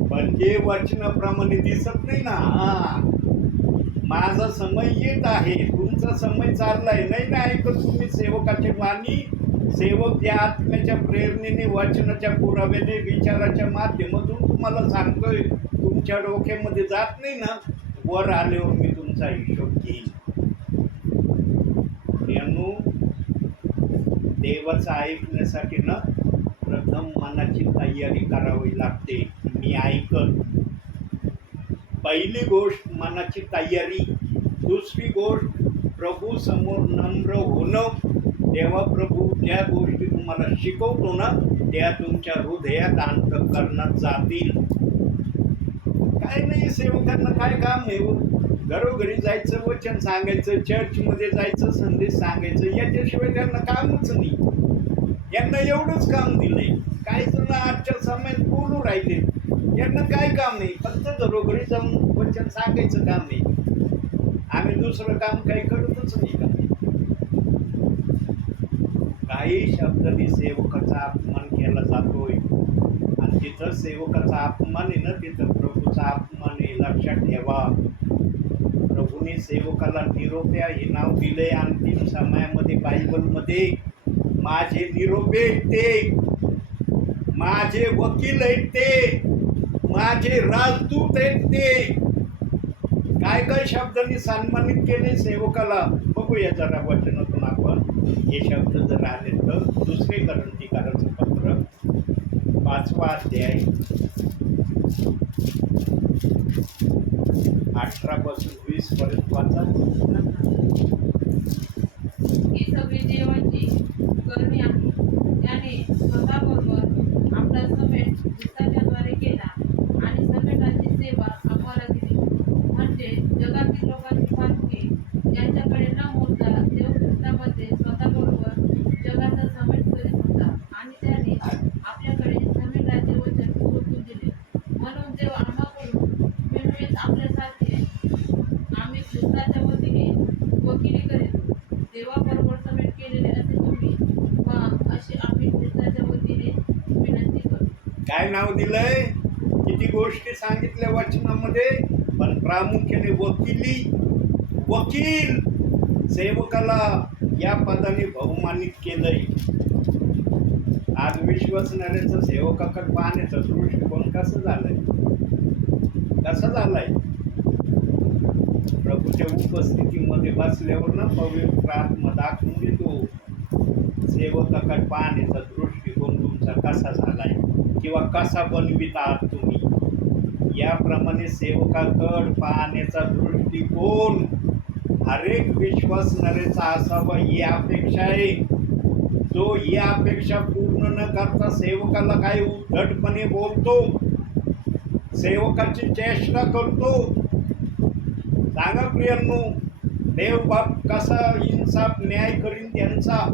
पण जे वचनाप्रमाणे दिसत नाही ना, माझा समय येत आहे, तुमचा समय चाललाय, नाही ना ऐकत तुम्ही सेवकाची वाणी. सेवक ज्या आत्म्याच्या प्रेरणेने, वचनाच्या पुराव्याने, विचाराच्या माध्यमातून तुम्हाला सांगतोय, तुमच्या डोक्यामध्ये जात नाही ना, वर आल्यावर मी तुमचा हिशोब घेईन. यांनो, देवाचं ऐकण्यासाठी ना प्रथम मनाची तयारी करावी लागते. मी ऐकत, पहिली गोष्ट मनाची तयारी. दुसरी गोष्ट प्रभू समोर नम्र होणं. तेव्हा प्रभू ज्या गोष्टी तुम्हाला शिकवतो ना, त्या तुमच्या हृदयात अंतःकरणात जातील. काय नाही, सेवकांना काय काम आहे? घरोघरी जायचं, वचन सांगायचं, चर्चमध्ये जायचं, संदेश सांगायचं, याच्याशिवाय त्यांना कामच नाही. यांना एवढंच काम दिलंय. काही जण आजच्या समयात बोलू राहिले, यांना काय काम नाही, फक्त घरोघरी जाऊन वचन सांगायचं काम आहे. आम्ही दुसरं काम काही करतच नाही का? काही शब्दांनी सेवकाचा अपमान केला जातोय आणि जिथं सेवकाचा अपमान आहे ना, तिथं प्रभूचा अपमान आहे. लक्षात ठेवा. प्रभूने सेवकाला निरोप्या हे नाव दिले. अंतिम समयामध्ये बायबलमध्ये माझे निरोपे ते, माझे वकील आहेत ते, माझे राजदूत आहेत ते. काय काय शब्दांनी सन्मानित केले सेवकाला, बघूया जरा वचनातून आपण. हे शब्द जर आले तर 2 ग्रंथिकाराचं पत्र 5वा अध्याय 18 पासून 20 पर्यंत वाचा. ही सगळी देवाची करणी आहे. त्याने स्वतःबरोबर आपला समेट ख्रिस्ताच्याद्वारे केला आणि समेटाची सेवा आम्हाला दिली. म्हणजे जगातील लोकांची पालखी ज्यांच्याकडे न मोजता देव ख्रिस्तामध्ये स्वतःबरोबर जगाचा समेट करीत होता आणि त्याने आपल्याकडे समेटाचे वचन सोडून दिले. म्हणून देव आम्हाकडून मिळवेत आपल्यासारखे आम्ही ख्रिस्ताच्या वतीने वकिली करीत. देवाबरोबर समेट केलेले असे तुम्ही अशी आम्ही ख्रिस्ताच्या वतीने विनंती करतो. काय नाव दिलंय? किती गोष्टी सांगितल्या वचनामध्ये, पण प्रामुख्याने वकिली. वकील सेवकाला या पदाने बहुमानित केलंय. आज विश्वासणाऱ्याचं सेवकाकडे पाहण्याचा दृष्टिकोन कसं झालाय? कसं झालाय? प्रभूच्या उपस्थितीमध्ये बसल्यावर ना पवित्र आत्मा दाखवून देतो सेवकाकडे पाहण्याचा दृष्टिकोन तुमचा कसा झालाय किंवा कसा बनवित आहात तुम्ही. याप्रमाणे सेवकाकडे पाहण्याचा दृष्टिकोन हर एक विश्वासणाऱ्याचा असावा, ही अपेक्षा आहे. जो ही अपेक्षा पूर्ण न करता सेवकाला काही उद्धटपणे बोलतो, सेवकाची चेष्टा करतो, सांगा प्रियांनो, देव बाप कसा इन्साफ न्याय करीन त्यांचा.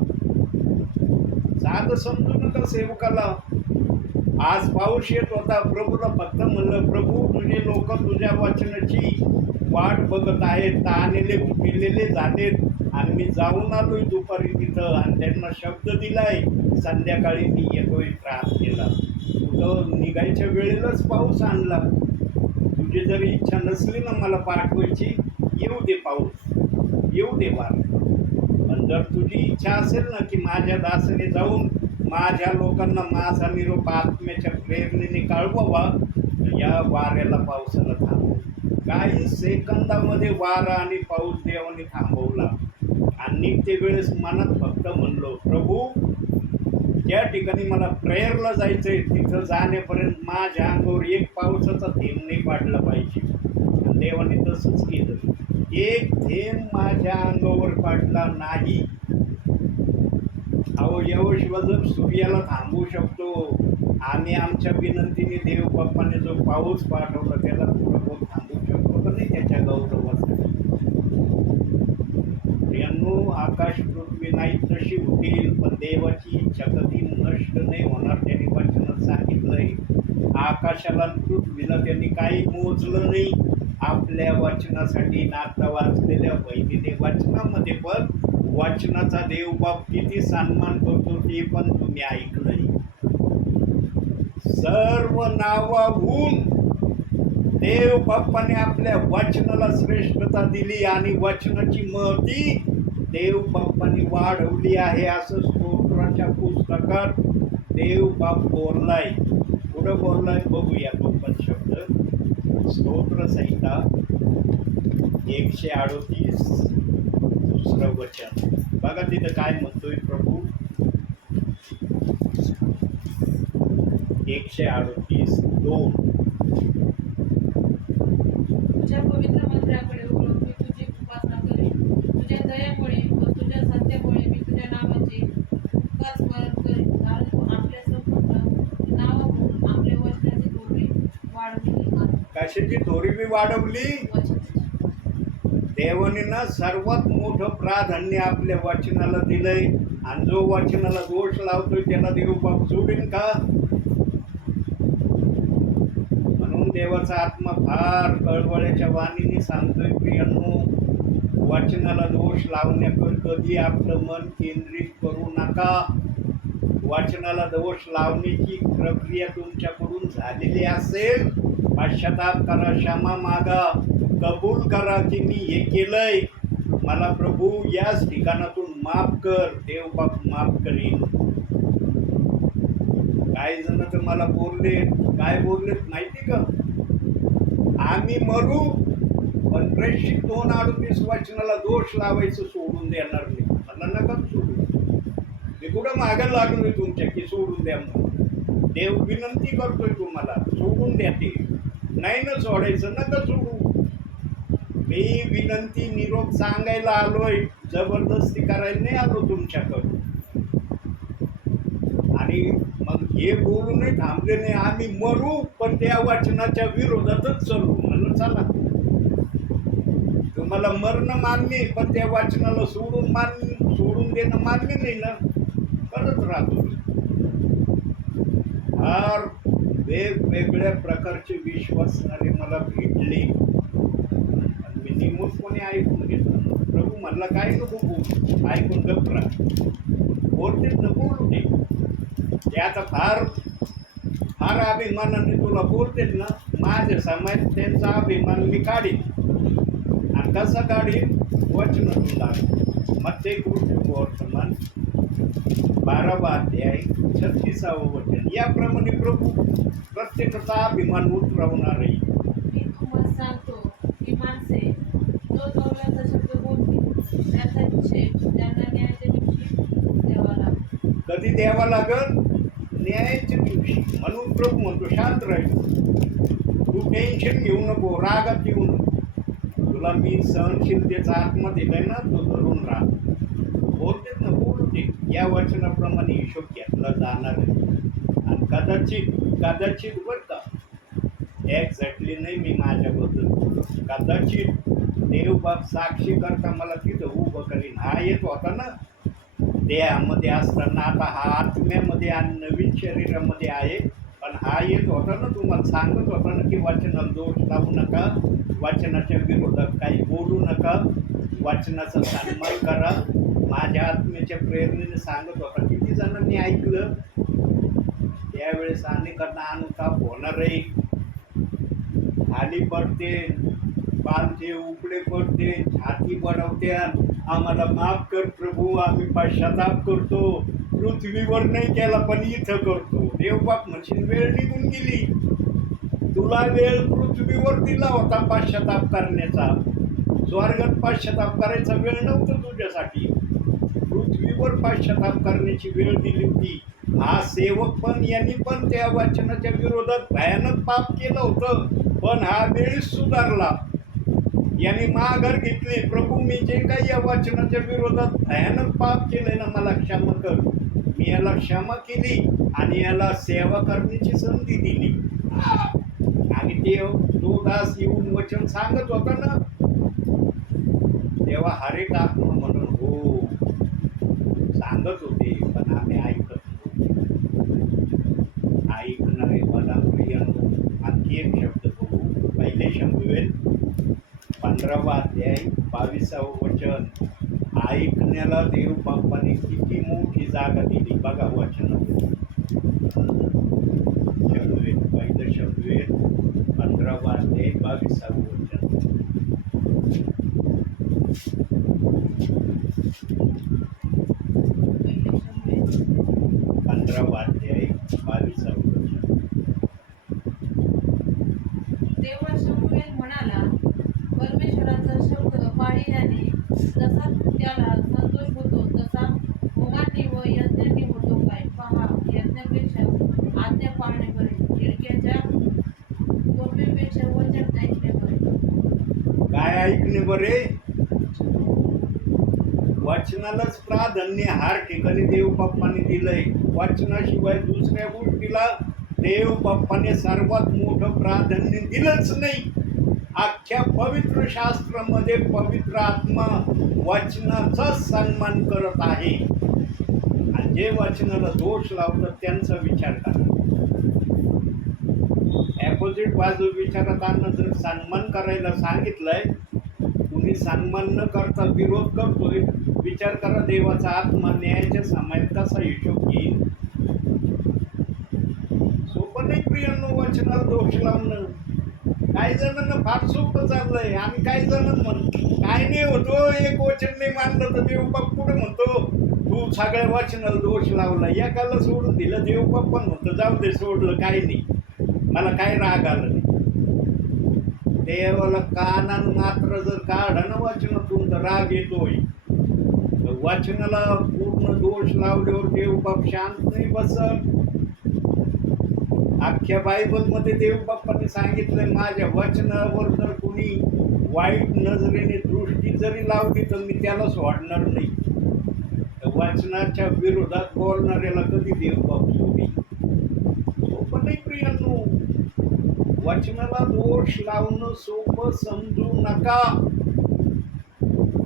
साधं समजू नका सेवकाला. आज पाऊस येत होता, प्रभूला फक्त म्हणलं, प्रभू तुझे लोक तुझ्या वचनाची वाट बघत आहेत, तहानेले भुकेलेले झालेत आणि मी जाऊन आलोय दुपारी तिथं आणि त्यांना शब्द दिलाय, संध्याकाळी मी येतोय, त्रास केला. तुझं निघायच्या वेळेलाच पाऊस आणला. तुझी जरी इच्छा नसली ना मला पाठवायची, येऊ दे पाऊस, येऊ दे वार. पण जर तुझी इच्छा असेल ना की माझ्या दासाने जाऊन माझ्या लोकांना माझा निरोप आत्म्याच्या प्रेरणेने कळवावा, तर या वाऱ्याला पावसाला थांबव. काही सेकंदामध्ये वारा आणि पाऊस देवाने थांबवला. आणि निघते वेळेस मनात फक्त म्हणलो, प्रभू ज्या ठिकाणी मला प्रेयरला जायचंय तिथं जाण्यापर्यंत माझ्या अंगावर एक पावसाचा थेंब नाही पाडला पाहिजे. आणि देवाने तसंच केलं. एक थेंब माझ्या अंगावर पाडला नाही. अहो यहोशुआ जर सूर्याला थांबवू शकतो आम्ही आमच्या विनंतीने देव बाप्पाने जो पाऊस पाठवला त्याला थोडं बहुत थांबू शकतो का नाही त्याच्या गौरवासाठी. यांनो आकाश पृथ्वी नाही तशी होतील पण देवाची इच्छा कधी नष्ट नाही होणार. त्यांनी वचनात सांगितलंय. आकाशाला आणि पृथ्वीला त्यांनी काही मोजलं नाही. आपल्या वचनासाठी नाता वाचलेल्या बहिणीने वचनामध्ये पण वचनाचा देवबाप किती सन्मान करतो ते पण तुम्ही ऐकलंय. सर्व नावाहून देव बाप्पाने आपल्या वचनाला श्रेष्ठता दिली आणि वचनाची महती देव बाप्पाने वाढवली आहे असं स्तोत्राच्या पुस्तकात देव बाप बोललाय. पुढं बोललाय बघूया तो पण शब्द. स्तोत्र संहिता 138 दुसरं वचन बघा तिथं काय म्हणतोय प्रभू. 138:2 तुझ्या पवित्र मंदिराकडे वळून मी तुझी उपासना करेन. तुझ्या दयेमुळे व तुझ्या सत्यामुळे मी तुझ्या नावाचे स्मरण करेन. कारण तू आपल्या संपूर्ण नावावरून आपल्या वचनाची दोरी वाढवली आहे. कशाची दोरी बी वाढवली. वचनाची. देवाने ना सर्वात मोठं प्राधान्य आपल्या वचनाला दिलंय आणि जो वचनाला दोष लावतोय त्याला देव बाप सोडेन का. म्हणून देवाचा आत्मा फार कळवळ्याच्या वाणीने सांगतोय प्रियांनो, वचनाला दोष लावण्याकडे कधी आपलं मन केंद्रित करू नका. वचनाला दोष लावण्याची प्रक्रिया तुमच्याकडून झालेली असेल, पश्चाताप करा, क्षमा मागा, कबूल करा की मी हे केलंय, मला प्रभू याच ठिकाणातून माफ कर. देव बाप माफ करीन. काही जण तर मला बोलले, काय बोललेत माहिती का, आम्ही मरू पण प्रेषित 2:38 वचनाला दोष लावायचं सोडून देणार नाही. मला नका सोडू. मी कुठं मागं लागलोय तुमच्या की सोडून द्या म्हणून. देव विनंती करतोय तुम्हाला, सोडून द्या. ते नाही ना सोडायचं, नका सोडू. मी विनंती निरोप सांगायला आलोय, जबरदस्ती करायला नाही आलो तुमच्याकडून. आणि मग हे बोलू नाही थांबले नाही, आम्ही मरू पण त्या वचनाच्या विरोधातच चालू. म्हणून चला, तुम्हाला मरणं मान्य पण त्या वचनाला सोडून देणं मान्य नाही ना, करत राहतो. फार वेगवेगळ्या प्रकारचे विश्वासणारे मला भेटले. मी निमूटपणे ऐकून घेतलं. प्रभू म्हणला काय नको बोलू, ऐकून गप्प राहा. बोलतेच ना बोलू दे. ते आता फार फार अभिमानाने तुला बोलतेच ना, माझ्या समाज त्यांचा अभिमान मी काढीन. आणि कसा काढीन, वचनातून लागेल. मग ते वर्तमान 12वा अध्याय 36वे वचन. याप्रमाणे प्रभू प्रत्येकाचा अभिमान उतरवणार आहे. मी तुम्हाला सांगतो की माणसे जो कवल्याचा शब्द बोलतील त्याचा निषेध त्यांना न्यायाच्या दिवशी द्यावा लागेल. कधी द्यावा लागल, न्यायाच्या दिवशी. म्हणून प्रभू म्हणतो शांत राहील, तू टेन्शन घेऊ नको, रागात येऊ नको. तुला मी सहनशीलतेचा आत्मा दिलाय ना, तो धरून राहा. बोलतेच ना बोलू दे. या वचनाप्रमाणे हिशोब घेतला जाणार आहे. आणि कदाचित बरं का, एक्झॅक्टली नाही मी माझ्याबद्दल बोलतो, कदाचित देवबाप साक्षी करता मला तिथं उभं करीन. हा येत होता ना देहामध्ये असताना, आता हा आत्म्यामध्ये आणि नवीन शरीरामध्ये आहे. पण हा येत होता ना, तुम्हाला सांगत होता ना की वचनाला दोष लावू नका, वचनाच्या विरोधात काही बोलू नका, वचनाचा सन्मान करा. माझ्या आत्म्याच्या प्रेरणेने सांगत होता. किती जणांनी ऐकलं. त्यावेळेस अनेकांना अनुताप होणार आहे. खाली पडते, पालते, उपडे पडते, छाती बडवते, आम्हाला माफ कर प्रभू, आम्ही पश्चाताप करतो. पृथ्वीवर नाही केला पण इथं करतो. देवबाप म्हणशील वेळ निघून गेली. तुला वेळ पृथ्वीवर दिला होता पश्चाताप करण्याचा. स्वर्गात पश्चाताप करायचा वेळ नव्हता तुझ्यासाठी. पृथ्वीवर पश्चाताप करण्याची वेळ दिली होती. हा सेवक पण यांनी पण त्या वचनाच्या विरोधात भयानक पाप केलं होतं, पण हा वेळीच सुधारला. यांनी माघार घेतली. प्रभू मी जे काही या वचनाच्या विरोधात भयानक पाप केलंय ना, मला क्षमा कर. मी याला क्षमा केली आणि याला सेवा करण्याची संधी दिली. आणि तो दास येऊन वचन सांगत होता ना, तेव्हा हर एक आत्मा म्हणून हो सांगत होते, पण आम्ही ऐकत ऐकणारे मला प्रियानो. आणखी एक शब्द बघू, पहिले शमूएल 15वा अध्याय 22वे वचन. ऐकण्याला देव बाप्पाने किती मोठी जागा दिली बघा वचन. पहिलं शमूएल 15वा अध्याय 22वे वचन. पहिले शमूएल 15वा अध्याय 22वे वचन. तेव्हा शमूएल म्हणाला, परमेश्वराचा शब्द पाहिल्याने जसा त्याला संतोष होतो तसा होमांनी व यज्ञांनी होतो काय. पहा, यज्ञापेक्षा आज्ञा पाळणे बरे, खिडक्याच्या तोफेपेक्षा वचन ऐकणे बरे. काय ऐकणे बरे? वचनालाच प्राधान्य हर ठिकाणी देव बाप्पाने दिलंय. वचनाशिवाय दुसऱ्या गोष्टीला देव बाप्पाने सर्वात मोठं प्राधान्य दिलंच नाही. अख्ख्या पवित्र शास्त्रामध्ये पवित्र आत्मा वचनाचाच सन्मान करत आहे. आणि जे वचनाला दोष लावतात त्यांचा विचार करा. ॲपोजिट बाजू विचारात आणणं जर सन्मान करायला सांगितलंय, कुणी सन्मान न करता विरोध करतोय, विचार करा देवाचा आत्मा न्यायाच्या समयात कसा हिशोब घेईल. सोपं नाही प्रियांनो वचनाला दोष लावणं. काही जणांना फार सोपं चाललंय. आम्ही काही जण काय नाही होतो, एक वचन नाही मानलं तर देव बाप पुढे म्हणतो तू सगळ्या वचनाला दोष लावला. एकाला सोडून दिलं, देव बाप्पा म्हणतो जाऊ दे, सोडलं, काही नाही, मला काही राग आलं नाही. देवाला कानान मात्र जर काढणं वचनातून तर राग येतोय. वचनाला पूर्ण दोष लावल्यावर देव बाप शांत नाही बसत. अख्ख्या बायबलमध्ये देव बाप्पाने सांगितलंय, माझ्या वचनावर जर कोणी वाईट नजरेने दृष्टी जरी लावली तर मी त्याला सोडणार नाही. वचनाच्या विरोधात बोलणाऱ्याला कधी देव बाप सोडी. सोपं नाही प्रियांनो. वचनाला दोष लावणं सोपं समजू नका.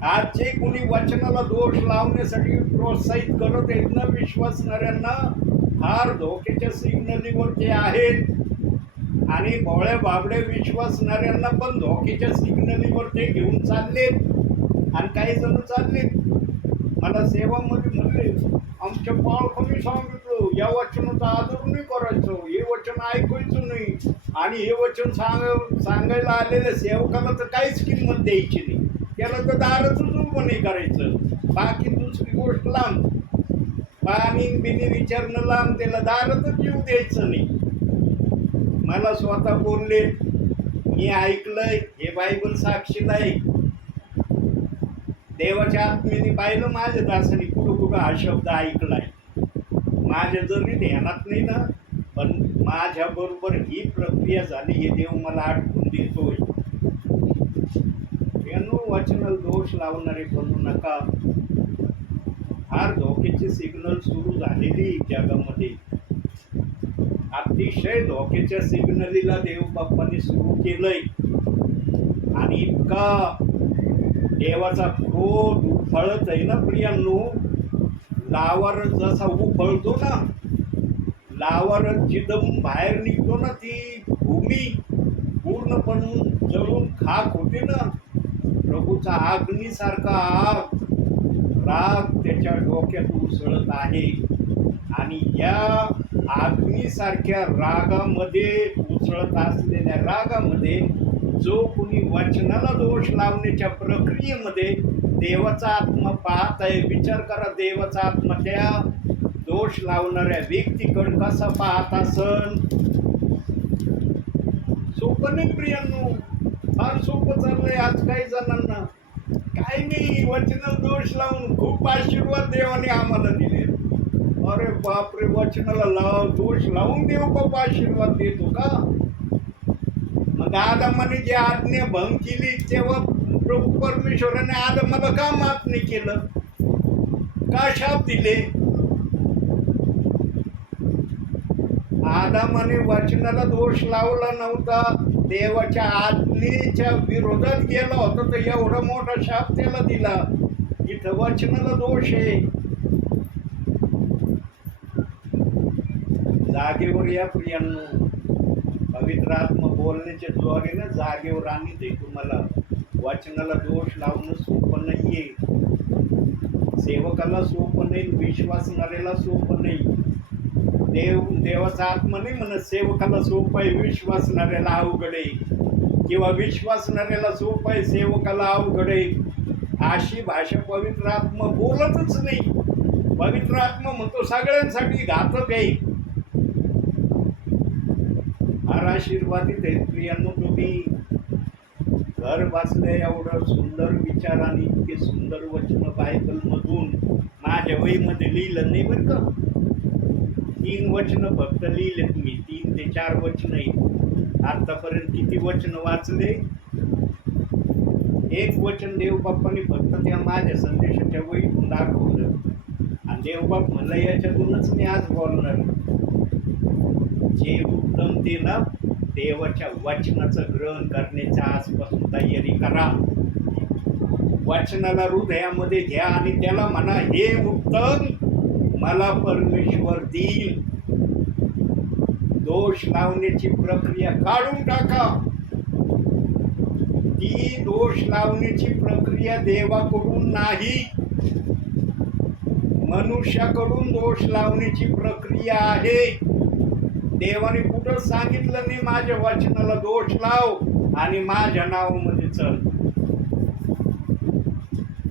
आज जे कोणी वचनाला दोष लावण्यासाठी प्रोत्साहित करत आहेत ना विश्वासणाऱ्यांना, फार धोक्याच्या सिग्नलीवर ते आहेत. आणि भोळ्या बाबड्या विश्वासणाऱ्यांना पण धोक्याच्या सिग्नलीवर ते घेऊन चाललेत. आणि काही जण चाललेत मला सेवामध्ये म्हणले, आमच्या पालकांनी सांगितलं या वचनाचा आदर नाही करायचं, हे वचन ऐकायचं नाही. आणि हे वचन सांगायला आलेल्या सेवकाला तर काहीच किंमत द्यायची नाही, त्याला तर दारातच उभं नाही करायचं. बाकी दुसरी गोष्ट लांब, पाणी बिनी विचारणं लांब, त्याला दारातच येऊ द्यायचं नाही. मला स्वतः बोलले, मी ऐकलंय, हे बायबल साक्षीला आहे. देवाच्या आत्मेने पाहिलं माझ्या दासाने कुठं कुठं हा शब्द ऐकलाय. माझ्या जरी ध्यानात नाही ना, पण माझ्या बरोबर ही प्रक्रिया झाली हे देव मला आठवून देतोय. वचनाला दोष लावणारे बनू नका. फार धोक्याची सिग्नल सुरू झालेली जगामध्ये. अतिशय धोक्याच्या सिग्नलीला देव बाप्पाने सुरू केलंय. आणि इतका देवाचा क्रोध उफळत आहे ना प्रियांनो. लावर जसा उफळतो ना, लावर जिथं बाहेर निघतो ना, ती भूमी पूर्णपणे जळून खाक होते ना, प्रभूचा अग्नीसारखा आग राग त्याच्या डोक्यात उसळत आहे. आणि या अग्नीसारख्या रागामध्ये उसळत असलेल्या रागामध्ये जो कुणी वचनाला दोष लावण्याच्या प्रक्रियेमध्ये देवाचा आत्मा पाहत आहे, विचार करा देवाचा आत्मा त्या दोष लावणाऱ्या व्यक्तीकडे कसा पाहत असन. सोपं नाही प्रियांनो, फार सोपं चाललंय आज काही जणांना. काही नाही, वचनाला दोष लावून खूप आशीर्वाद देवाने आम्हाला दिले. अरे बापरे, वचनाला दोष लावून देव बाप आशीर्वाद देतो का? मग आदमाने जी आज्ञा भंग केली तेव्हा प्रभू परमेश्वराने आदमाला का माफ नाही केलं? का शाप दिले? आदामाने वचनाला दोष लावला नव्हता, देवाच्या आज्ञेच्या विरोधात गेला होता, तर एवढा मोठा शाप त्याला दिला. इथं वचनाला दोष आहे. जागेवर या प्रियांनो, पवित्र आत्मा बोलण्याच्या द्वारेनं जागेवर आणि ते तुम्हाला. वचनाला दोष लावणं सोपं नाहीये. सेवकाला सोपं नाही, विश्वासणाऱ्याला सोपं नाही. देवाचा आत्मा नाही म्हणत सेवकाला सोपं आहे, विश्वासणाऱ्याला अवघड आहे, किंवा विश्वासणाऱ्याला सोपं आहे, सेवकाला अवघड आहे. अशी भाषा पवित्र आत्मा बोलतच नाही. पवित्र आत्मा म्हणतो सगळ्यांसाठी घातक आहे. फार आशीर्वादित आहे प्रियांनो तुम्ही. घर बसल्या एवढं सुंदर विचार आणि इतके सुंदर वचन बायबल मधून माझ्या वहीमध्ये लिहिलं नाही बरं का. 3 वचन फक्त लिहिले तुम्ही, 3 ते 4 वचन आहे. आतापर्यंत किती वचन वाचले? 1 वचन देवबाप्पाने फक्त त्या माझ्या संदेशाच्या वहीतून दाखवलं, आणि देवबाप म्हणलं याच्यातूनच मी आज बोलणार. जे उत्तम ते ना देवाच्या वचनाचं ग्रहण करण्याच्या आजपासून तयारी करा. वचनाला हृदयामध्ये घ्या आणि त्याला म्हणा, हे उत्तम मला परमेश्वर देईल. दोष लावण्याची प्रक्रिया काढून टाका. ती दोष लावण्याची प्रक्रिया देवाकडून नाही, मनुष्याकडून दोष लावण्याची प्रक्रिया आहे. देवाने कुठं सांगितलं नाही माझ्या वचनाला दोष लाव आणि माझ्या नावामध्ये चल.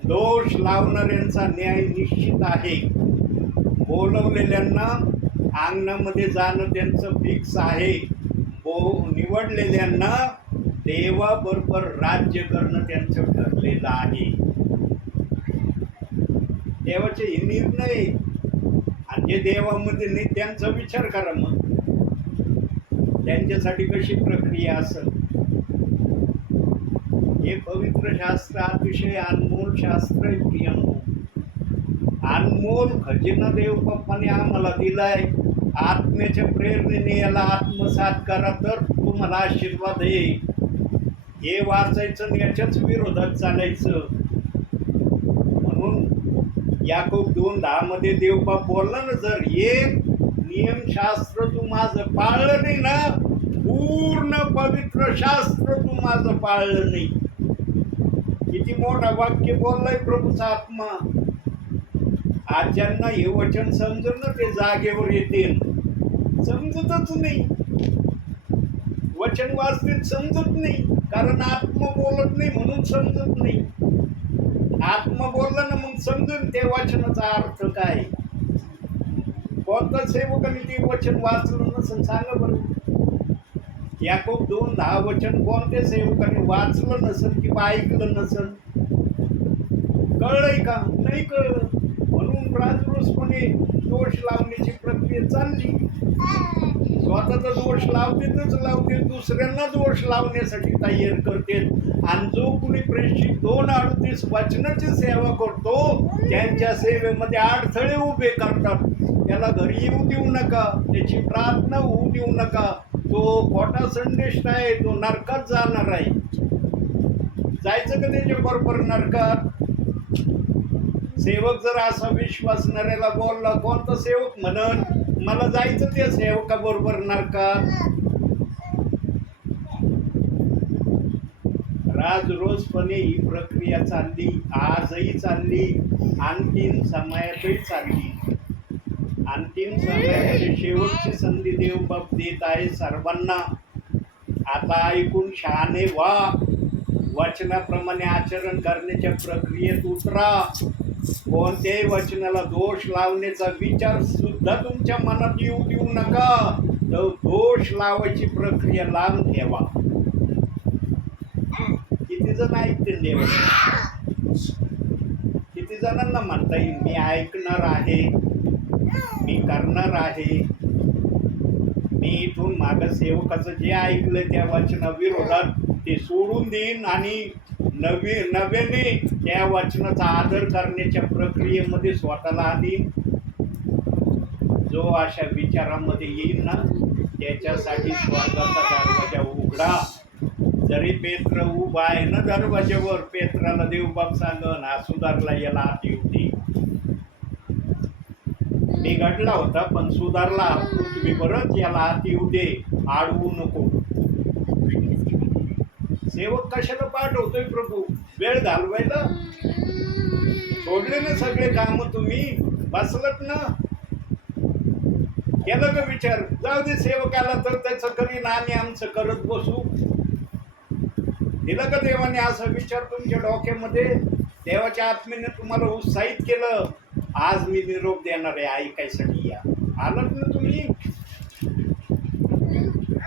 दोष लावणाऱ्यांचा न्याय निश्चित आहे. बोलवलेल्यांना अंगणामध्ये जाणं त्यांचं फिक्स आहे. निवडलेल्यांना देवाबरोबर राज्य करणं त्यांचं ठरलेलं आहे. देवाचे हे निर्णय, आणि जे देवामध्ये नाही त्यांचा विचार करा. मग त्यांच्यासाठी कशी प्रक्रिया असेल. हे पवित्र शास्त्र अतिशय अनमोल शास्त्र आहे प्रियांनो. अनमोल खजिना देवबाप्पाने आम्हाला दिलाय. आत्म्याच्या प्रेरणेने याला आत्मसात करा तर तुम्हाला आशीर्वाद आहे. हे वाचायचं आणि याच्याच विरोधात चालायचं. म्हणून याकोब 2:10 मध्ये देवबाप बोलला ना, जर एक नियमशास्त्र तू माझं पाळलं नाही ना, पूर्ण पवित्र शास्त्र तू माझं पाळलं नाही. किती मोठा वाक्य बोललाय प्रभूचा आत्मा. आज ज्यांना हे वचन समजलं ना ते जागेवर येतील. समजतच नाही, वचन वाचतील समजत नाही, कारण आत्मा बोलत नाही म्हणून समजत नाही. आत्मा बोलला ना मग समजून त्या वचनाचा अर्थ काय. कोणता सेवकाने ते वचन वाचलं नसेल सांगा बरं. याकोब 2:10 वचन कोणत्या सेवकाने वाचलं नसेल किंवा ऐकलं नसेल? कळलंय का? नाही कळलं. म्हणून राजरोसपणे दोष लावण्याची प्रक्रिया चालली. स्वतःचा दोष लावते, दुसऱ्यांना दोष लावण्यासाठी तयार करते. आणि जो कुणी प्रेषित 2:38 वचनाची सेवा करतो त्यांच्या सेवेमध्ये अडथळे उभे करतात. त्याला घरी येऊ देऊ नका, त्याची प्रार्थना होऊ देऊ नका. तो खोटा संदेश आहे, तो नरकात जाणार आहे. जायचं का त्याच्या बरोबर नरकात? सेवक जर असा विश्वासणाऱ्याला बोलला, कोणता सेवक म्हणन मला जायचं त्या सेवका बरोबर नरकात? राजरोजपणे ही प्रक्रिया चालली, आजही चालली, अंतिम समयातही चालली. अंतिम समयामध्ये शेवटची संधी देवबाप देत आहे सर्वांना. आता ऐकून शहाणे व्हा, वचनाप्रमाणे आचरण करण्याच्या प्रक्रियेत उतरा. कोणत्याही वचनाला दोष लावण्याचा विचार सुद्धा तुमच्या मनात येऊ देऊ नका. तो दोष लावायची प्रक्रिया लांब ठेवा. किती जण ऐकतील देव? किती जणांना म्हणता येईल मी ऐकणार आहे, मी करणार आहे, मी इथून मागं सेवकाचं जे ऐकलं त्या वचना विरोधात ते सोडून देईन आणि नव्याने त्या वचनाचा आदर करण्याच्या प्रक्रियेमध्ये स्वतःला आणीन. जो अशा विचारामध्ये येईल ना त्याच्यासाठी स्वर्गाचा दरवाजा उघडा. जरी पेत्र उभा आहे ना दरवाज्यावर, पेत्राला देवबाप सांगन हा सुधारला, याला आत येऊ दे. बिघडला होता पण सुधारला, पृथ्वीवरच याला आत येऊ दे, आडवू नको. सेवक कशाला पाठवतोय प्रभू? वेळ घालवायला? सोडले ना सगळे काम, तुम्ही बसलत ना. केलं का विचार? जाऊ दे सेवकाला तर त्याचं करीन, आम्ही आमचं करत बसू. दिलं का देवाने असा विचार तुमच्या डोक्यामध्ये? देवाच्या आत्मेने तुम्हाला उत्साहित केलं, आज मी निरोप देणार आहे, ऐकायसाठी या. आलात ना तुम्ही?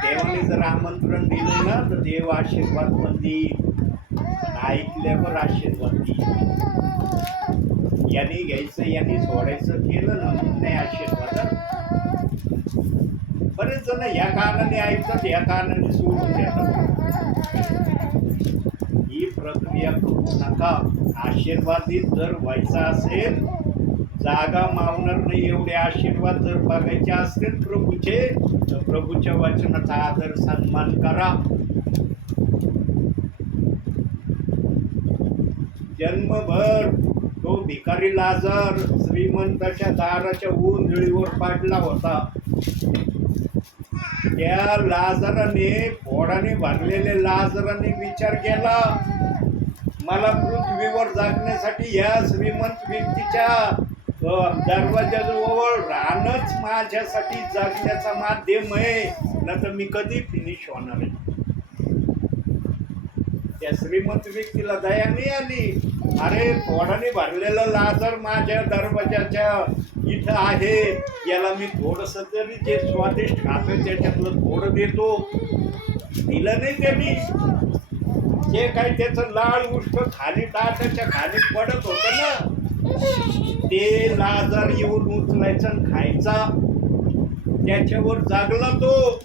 देवाने जर आमंत्रण दिलं ना तर देव आशीर्वाद पण देईल, ऐकल्यावर आशीर्वाद देईल. यांनी घ्यायचं यांनी सोडायचं केलं ना म्हणून नाही आशीर्वाद. बरेच जण या कारणाने ऐकतात, या कारणाने सोडून देतात. ही प्रक्रिया करू नका. आशीर्वादित जर व्हायचा असेल, जागा मावणार नाही एवढे आशीर्वाद जर बघायचे असतील प्रभूचे, तर प्रभूच्या वचनाचा आदर सन्मान करा. जन्मभर तो भिकारी लाजर श्रीमंताच्या दाराच्या उंजळीवर पाडला होता. त्या लाजराने, फोडाने भरलेल्या लाजराने विचार केला, मला पृथ्वीवर जागण्यासाठी या श्रीमंत व्यक्तीच्या दरवाजाजवळ राहणंच माझ्यासाठी जगण्याचा माध्यम आहे, न तर मी कधी फिनिश होणार आहे. त्या श्रीमंत व्यक्तीला दया नाही आली. अरे फोडाने भरलेला लाजर माझ्या दरवाजाच्या इथं आहे, याला मी थोडंसं तरी जे स्वादिष्ट खातोय त्याच्यातलं थोडं देतो. दिलं नाही त्यांनी. जे काही त्याचं लाळ उष्ट खाली ताटाच्या खाली पडत होतं ना, ते लाजर येऊन उचलायचं आणि खायचा. त्याच्यावर जागला तो.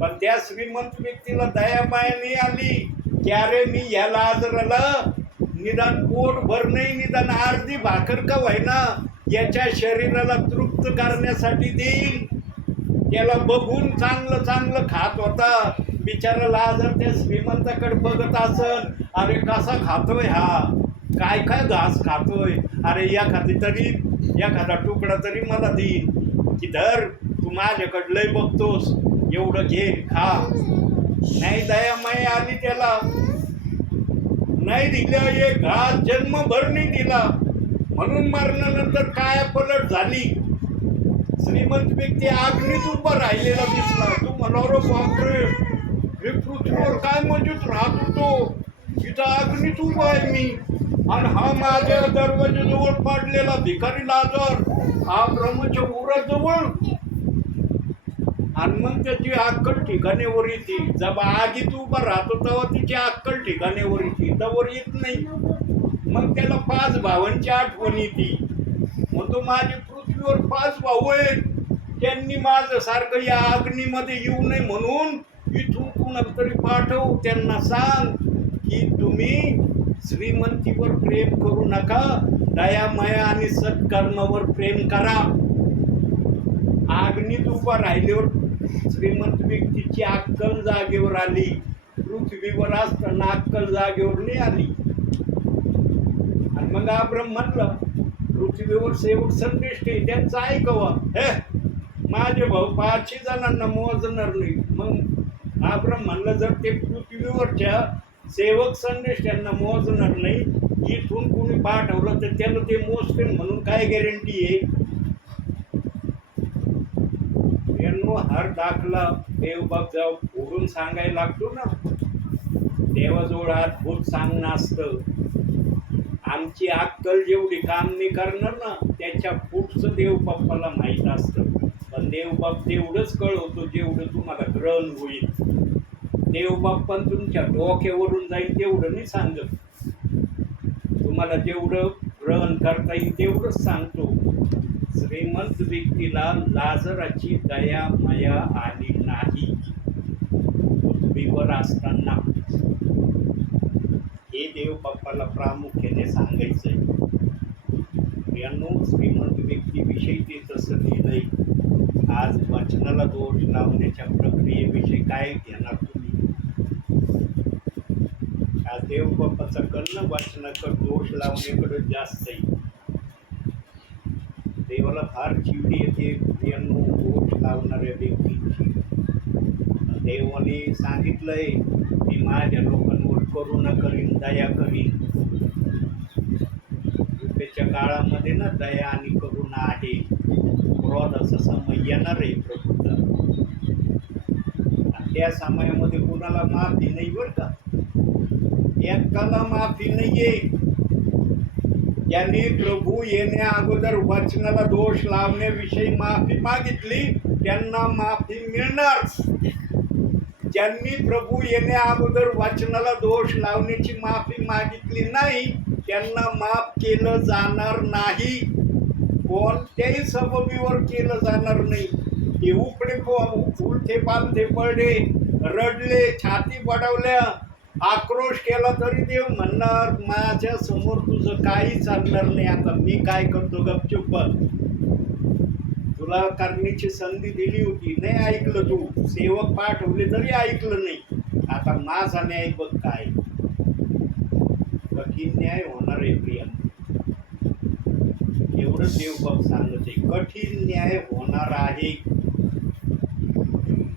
पण त्या श्रीमंत व्यक्तीला दया माया नाही आली की अरे मी या लाजराला निदान पोट भर नाही, निदान अर्धी भाकर का व्हायना याच्या शरीराला तृप्त करण्यासाठी देईल. त्याला बघून चांगलं चांगलं खात होता. बिचारा लाजर त्या श्रीमंताकडे बघत असल, अरे कसा खातोय हा, काय काय घास खातोय, अरे एखादा तुकडा तरी मला देईल की धर, तू माझ्याकडे लय बघतोस, एवढं घे खा. नाही दया माया आली त्याला, नाही दिलं. एक घास जन्मभर नाही दिला, म्हणून मरणानंतर काय पलट झाली. श्रीमंत व्यक्ती अग्नीत उभा राहिलेला दिसला. तू म्हणालो बापरे, हे पृथ्वीवर काय मजेत राहत होतो, इथं अग्नीत उभा आहे मी, आणि हा माझ्या दरवाजाजवळ पडलेला भिकारी लाजर हा ब्रह्मच्या उराजवळ. आणि मग त्याची अक्कल ठिकाणीवर येते. जेव्हा आगीत उभा राहतो तेव्हा तिची अक्कल ठिकाणीवर येते, तवर येत नाही. मग त्याला 5 भावांची आठवण येते. म्हणतो माझे पृथ्वीवर 5 भाऊ आहेत, त्यांनी माझं सारखं या अग्नीमध्ये येऊ नये म्हणून इथून कुणाला तरी पाठव, त्यांना सांग की तुम्ही श्रीमंतीवर प्रेम करू नका, दया माया आणि सत्कर्मावर प्रेम करा. अग्नीत उभा राहिल्यावर श्रीमंत व्यक्तीची अक्कल जागेवर आली. पृथ्वीवर असताना अक्कल जागेवर नाही आली. आणि मग अब्राम म्हणलं, पृथ्वीवर सेवक संदेश त्यांचं ऐकवा. हे माझे भाऊ 500 जणांना मोजणार नाही. मग अब्राम म्हणलं, जर ते पृथ्वीवरच्या सेवक संदेश त्यांना मोजणार नाही, इथून कोणी पाठवलं तर त्याला ते मोजते म्हणून काय गॅरंटी आहे? हर दाखला देवबाप जाऊ फोडून सांगायला लागतो ना. देवाजवळ अद्भुत सांगणं असतं. आमची अक्कल जेवढी काम नाही करणार ना, त्याच्या पुढचं देवबाप्पाला माहीत असतं. पण देवबाप तेवढंच कळवतो जेवढं तुम्हाला ग्रहण होईल. देवबाप पण तुमच्या डोक्यावरून जाईल तेवढं नाही सांगत. तुम्हाला जेवढं ग्रहण करता येईल तेवढंच सांगतो. श्रीमंत व्यक्तीला लाजराची दया माया आली नाही पृथ्वीवर असताना. हे देवबाप्पाला प्रामुख्याने सांगायचंय. यांनो श्रीमंत व्यक्तीविषयी ते तसं लिहिलंय. आज वचनाला दोष लावण्याच्या प्रक्रियेविषयी काय घेणार तुम्ही? हा देव बाप्पाचा करणं वचनाकडे दोष लावण्याकडे जास्त आहे. देवाला फार चिवडी येते प्रियांनो दोष लावणाऱ्या व्यक्तींची. देवाने सांगितलंय मी माझ्या लोकांवर करुणा करीन, दया करीन. कृपेच्या काळामध्ये ना दया आणि करुणा आहे. क्रोधाचा समय येणार आहे प्रभूचा. त्या समयामध्ये कोणाला माफी नाही बरं का, एकाला माफी नाहीये. ज्यांनी प्रभू येण्या अगोदर वचनाला दोष लावण्याविषयी माफी मागितली त्यांना माफी मिळणार. ज्यांनी प्रभू येण्या अगोदर वचनाला दोष लावण्याची माफी मागितली नाही त्यांना माफ केलं जाणार नाही. कोणत्याही सबबीवर केलं जाणार नाही. हे उपडे उलथे पालथे पडले, रडले, छाती बडवल्या, आक्रोश केला तरी देव म्हणणार माझ्या समोर तुझं काही चालणार नाही. आता मी काय करतो गपचूप बघ. तुला करण्याची संधी दिली होती, नाही ऐकलं. तू सेवक पाठवले तरी ऐकलं नाही. आता माझा न्याय बघ काय. कठीण न्याय होणार आहे प्रिया. एवढं देवबाप सांगत आहे, कठीण न्याय होणार आहे.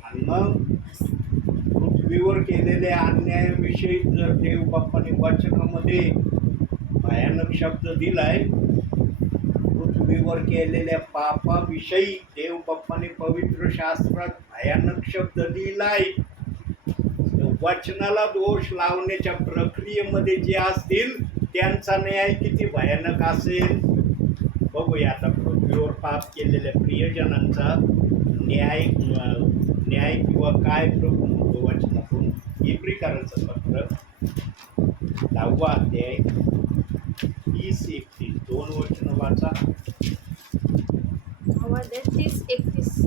आणि मग पृथ्वीवर केलेल्या अन्यायाविषयी जर देवबाप्पाने वचनामध्ये भयानक शब्द दिलाय, पृथ्वीवर केलेल्या पापाविषयी देवबाप्पाने पवित्र शास्त्रात भयानक शब्द दिलाय. वचनाला दोष लावण्याच्या प्रक्रियेमध्ये जे असतील त्यांचा न्याय किती भयानक असेल बघूया. आता पृथ्वीवर पाप केलेल्या प्रियजनांचा न्याय किंवा काय प्रभू म्हणतो वचनातून. इब्रीकरांचं पत्र 10वा अध्याय 30-31 दोन वचन वाचा. 30-31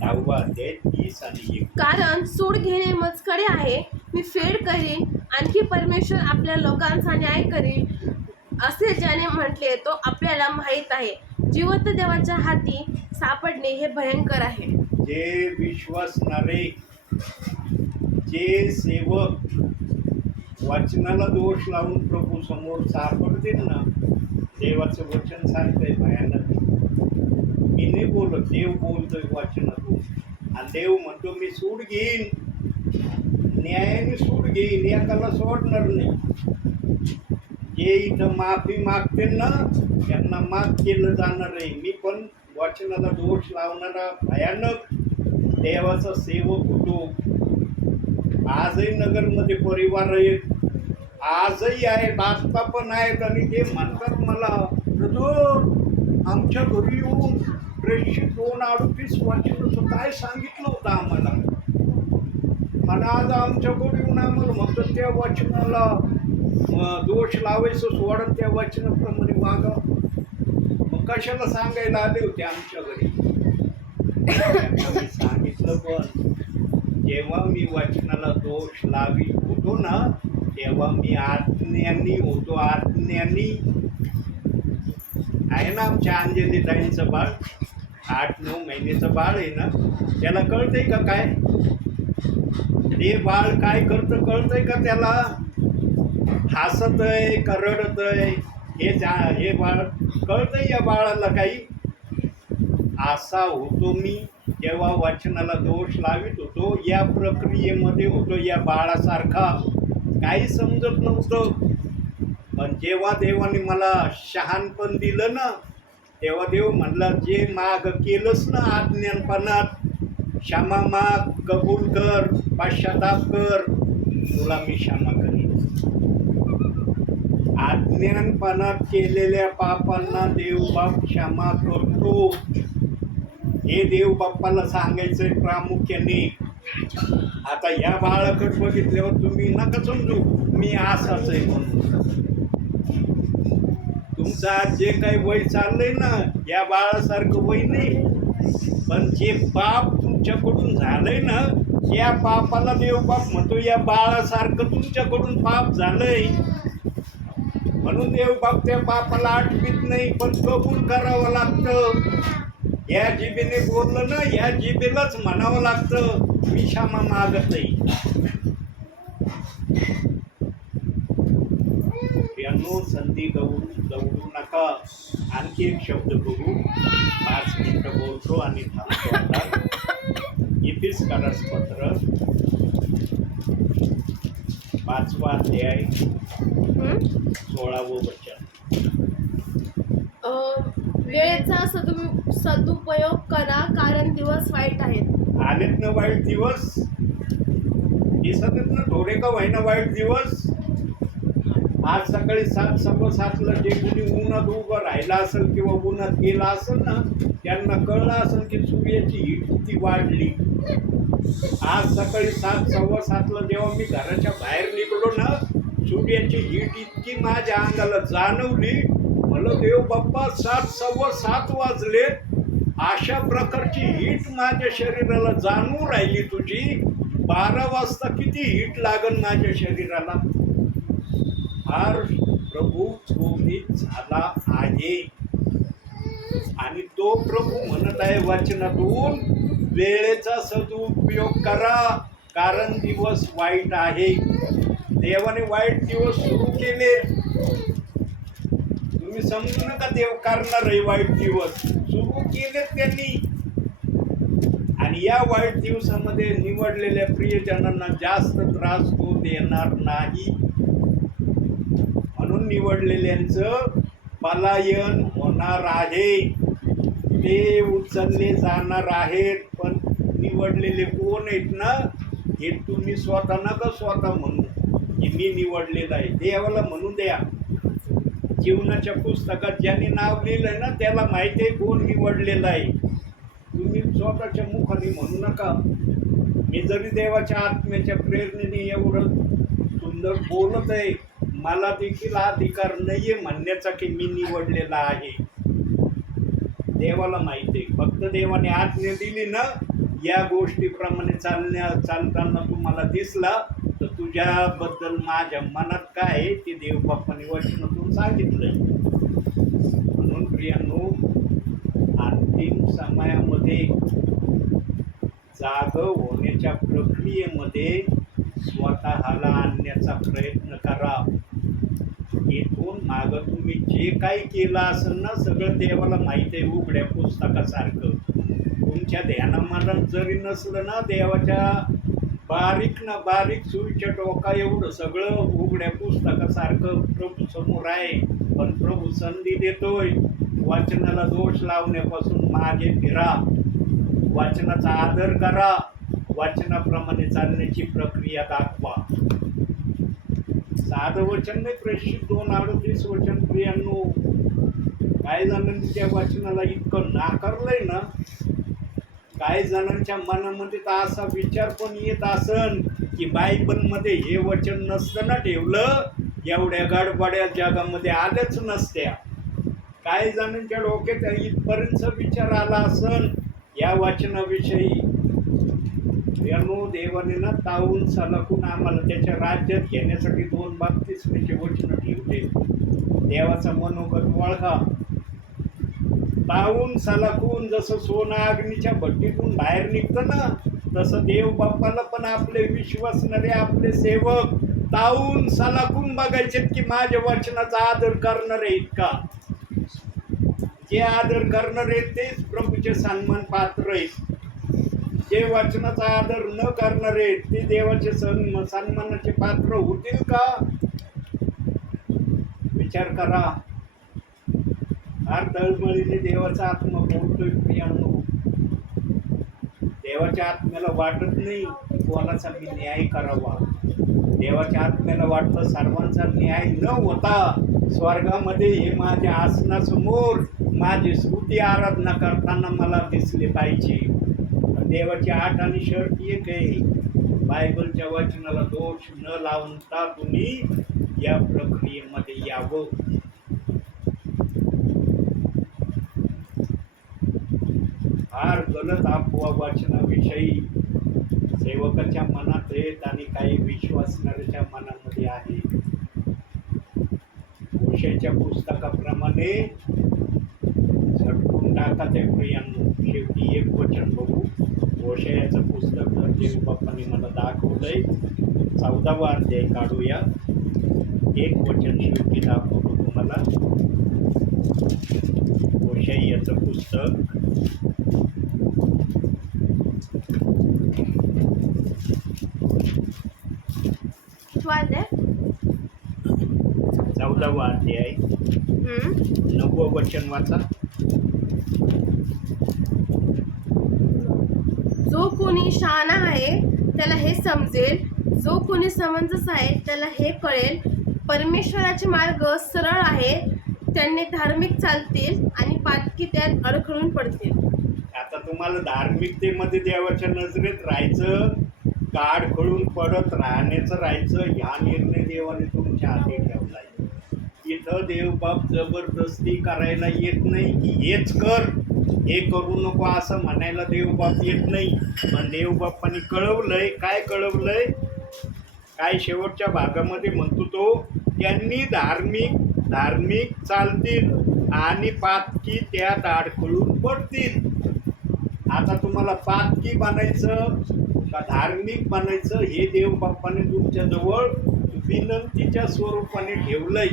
10वा अध्याय 30 आणि 1. कारण सूड घेणे मजकडे आहे, मी फेड करीन, आणखी परमेश्वर आपल्या लोकांचा न्याय करील असे ज्याने म्हटले तो आपल्याला माहीत आहे. जिवंत देवाच्या हाती सापडणे हे भयंकर आहे. जे विश्वासणारे, जे सेवक वचनाला दोष लावून प्रभू समोर सापडतील ना, देवाचं वचन सांगतंय भयानक. मी नाही बोलत, देव बोलतोय वचनातून. आणि देव म्हणतो मी सूड घेईन, न्यायाने सूड घेईन, एकाला सोडणार नाही. जे इथं माफी मागतील ना त्यांना माफ केलं जाणार आहे. मी पण वचनाला दोष लावणारा भयानक देवाचा सेवक होतो. आजही नगरमध्ये परिवार आहेत, आजही आहेत, आत्ता पण आहेत. आणि ते म्हणतात मला ब्रदर आमच्या घरी येऊन 238 वचनाचं काय सांगितलं होतं आम्हाला. आणि आज आमच्याकडे येऊन आम्हाला म्हणतात त्या वचनाला दोष लावायचं सोडून त्या वचनाप्रमाणे वागा. मग कशाला सांगायला आले होते आमच्या घरी? मी सांगितलं पण जेव्हा मी वचनाला दोष लावी होतो ना तेव्हा मी आज्ञानी होतो. आज्ञानी आहे ना आमच्या अंजली ताईंचं बाळ, 8-9 महिन्याचं बाळ आहे ना, त्याला कळतंय का काय? ते बाळ काय करतं कळतंय का त्याला? हसतंय का रडतंय हे बाळ कळतंय या बाळाला काही? असा होतो मी जेव्हा वचनाला दोष लावित होतो. या प्रक्रियेमध्ये होतो या बाळासारखा. काही समजत नव्हतं. पण जेव्हा देवाने मला शहाणपण दिलं ना तेव्हा देव म्हणला जे माग केलंस ना अज्ञानपणात, क्षमा माग, कबूल कर, पश्चाताप कर, तुला मी क्षमा करीन. अज्ञानपणात केलेल्या पापांना देवबाप क्षमा करतो. हे देवबाप्पाला सांगायचंय प्रामुख्याने. आता या बाळाकडे बघितल्यावर तुम्ही नका समजू मी असाच आहे म्हणून. तुमचं आज जे काही वय चाललंय ना या बाळासारखं वय नाही. पण जे पाप तुमच्याकडून झालंय ना या पापाला देवबाप म्हणतो या बाळासारखं तुमच्याकडून पाप झालंय. म्हणून देवबाप त्या पापाला आठवीत नाही पण कबूल करावं लागतं. या जिभेने बोललं ना, या जिभेलाच म्हणावं लागतं मी क्षमा मागत नाही. यांनो संधी दवडू नका. आणखी एक शब्द बघू. 5 मिनिटं बोलतो आणि थांबतो आता. इफिसकारास पत्र 5वा अध्याय हं? 16वं वचन. वेळेचा सदुपयोग करा, कारण दिवस वाईट आहेत. आलेत ना वाईट दिवस, दिसत ना थोडे का व्हायना वाईट दिवस. आज सकाळी 7:15 जे कुणी उन्हात उभं राहिला असेल किंवा उन्हात गेला असेल ना, त्यांना कळलं असेल की सूर्याची हीट किती वाढली. आज सकाळी 7:15 जेव्हा मी घराच्या बाहेर निघलो ना, सूर्याची हीट इतकी माझ्या अंगाला जाणवली. मला देव बाप्पा 7:15 वाजले, अशा प्रकारची हीट माझ्या शरीराला जाणवू राहिली तुझी. 12 वाजता किती हीट लागन माझ्या शरीराला. फार प्रभू क्रोधित झाला आहे आणि तो प्रभू म्हणत आहे वचनातून, वेळेचा सदुपयोग करा, कारण दिवस वाईट आहे. देवाने वाईट दिवस सुरू केले. तुम्ही समजू नका देव करणार आहे वाईट दिवस सुरू केले त्यांनी. आणि या वाईट दिवसामध्ये निवडलेल्या प्रियजनांना जास्त त्रास तो देणार नाही. म्हणून निवडलेल्यांचं पलायन होणार आहे, ते उचलले जाणार आहेत. पण निवडलेले कोण आहेत ना, हे तुम्ही स्वतः नका स्वतः म्हणू की मी निवडलेलं आहे. देवाला म्हणून द्या. जीवनाच्या पुस्तकात ज्यांनी नाव लिहिलंय ना, त्याला माहिती आहे कोण निवडलेलं आहे. तुम्ही स्वतःच्या मुखाने म्हणू नका. मी जरी देवाच्या आत्म्याच्या प्रेरणेने एवढं सुंदर बोलत आहे, मला देखील अधिकार नाहीये म्हणण्याचा की मी निवडलेला आहे. देवाला माहिती आहे. फक्त देवाने आज्ञा दिली ना, या गोष्टीप्रमाणे चालताना तुम्हाला दिसला तर तुझ्याबद्दल माझ्या मनात काय आहे ते देव बाप्पाने वचनातून सांगितलंय. म्हणून प्रियांनो, अंतिम समयामध्ये जागं होण्याच्या प्रक्रियेमध्ये स्वतःला आणण्याचा प्रयत्न करा. इथून मागं तुम्ही जे काही केलं असेल ना, सगळं देवाला माहिती आहे उघड्या पुस्तकासारखं. तुमच्या ध्यानामनात जरी नसलं ना, देवाच्या बारीक ना बारीक सुईच्या टोका एवढं सगळं उघड्या पुस्तकासारखं प्रभू समोर आहे. पण प्रभू संधी देतोय, वाचनाला दोष लावण्यापासून मागे फिरा, वाचनाचा आदर करा, वाचनाप्रमाणे चालण्याची प्रक्रिया दाखवा. साधं वचन नाही, प्रेषित 2:38 वचन. प्रियांनो, काही जणांनी त्या वचनाला इतकं नाकारलंय ना, काही जणांच्या मनामध्ये तर असा विचार पण येत असन की बायबलमध्ये हे वचन नसतं ना ठेवलं, एवढ्या गडबड्या जगामध्ये आल्याच नसत्या. काही जणांच्या डोक्यात इथपर्यंत विचार आला असन या वचनाविषयी. यानो देवाने ना तावून सलकून आम्हाला त्याच्या राज्यात घेण्यासाठी 2 बाप्तिस्माचे वचन ठेवले. देवाचा मनोगत ओळखा. तावून सलकून जसं सोनं अग्नीच्या भट्टीतून बाहेर निघतं ना, तसं देव बाप्पाला पण आपले विश्वासणारे आपले सेवक तावून सलकून बघायचे की माझ्या वचनाचा आदर करणारे आहेत का. जे आदर करणारे तेच प्रभूचे सन्मान पात्र आहेत. जे वचनाचा आदर न करणारे ते देवाचे सन्मानाचे पात्र होतील का. विचार करा. फार तळमळीने देवाचा आत्मा बोलतोय प्रियांनो. देवाच्या आत्म्याला वाटत नाही कोणाचा मी न्याय करावा. देवाच्या आत्म्याला वाटतं सर्वांचा न्याय न होता स्वर्गामध्ये हे माझ्या आसनासमोर माझी स्तुती आराधना करताना मला दिसले पाहिजे. देवाची 8 आणि शर्त एक आहे, बायबलच्या वचनाला दोष न लावता तुम्ही या प्रक्रियेमध्ये यावं. फार गलत अफवा वचनाविषयी सेवकाच्या मनात आहेत आणि काही विश्वासणाऱ्याच्या मनामध्ये आहे. होशेच्या पुस्तकाप्रमाणे झटकून टाका त्या प्रियांनो. शेवटी एक वचन बघू. होशेयाचं पुस्तक जर देव बाप्पांनी मला दाखवलंय, 14वा अध्याय काढूया. एक वचन शेवटी दाखवतो तुम्हाला. होशेयाचं पुस्तक 14वा अध्याय 9वं वचन वाचा. जो कोणी शहाणा आहे त्याला हे समजेल, जो कोणी समंजस आहे त्याला हे कळेल. परमेश्वराचे मार्ग सरळ आहे, त्यांनी धार्मिक चालतील आणि पातकी त्यात अडखळून पडतील. आता तुम्हाला धार्मिकतेमध्ये देवाच्या नजरेत राहायचं का अडखळून पडत राहण्याचं राहायचं, ह्या निर्णय देवाने तुमच्या हाती ठेवलाय. इथं देवबाप जबरदस्ती करायला येत नाही की हेच कर, हे करू नको असं म्हणायला देवबाप येत नाही. पण देवबाप्पाने कळवलंय. काय कळवलंय? काय शेवटच्या भागामध्ये म्हणतो तो, त्यांनी धार्मिक चालतील आणि पातकी त्यात अडखळून पडतील. आता तुम्हाला पातकी बनायचं का धार्मिक बनायचं हे देवबाप्पाने तुमच्याजवळ विनंतीच्या स्वरूपाने ठेवलंय.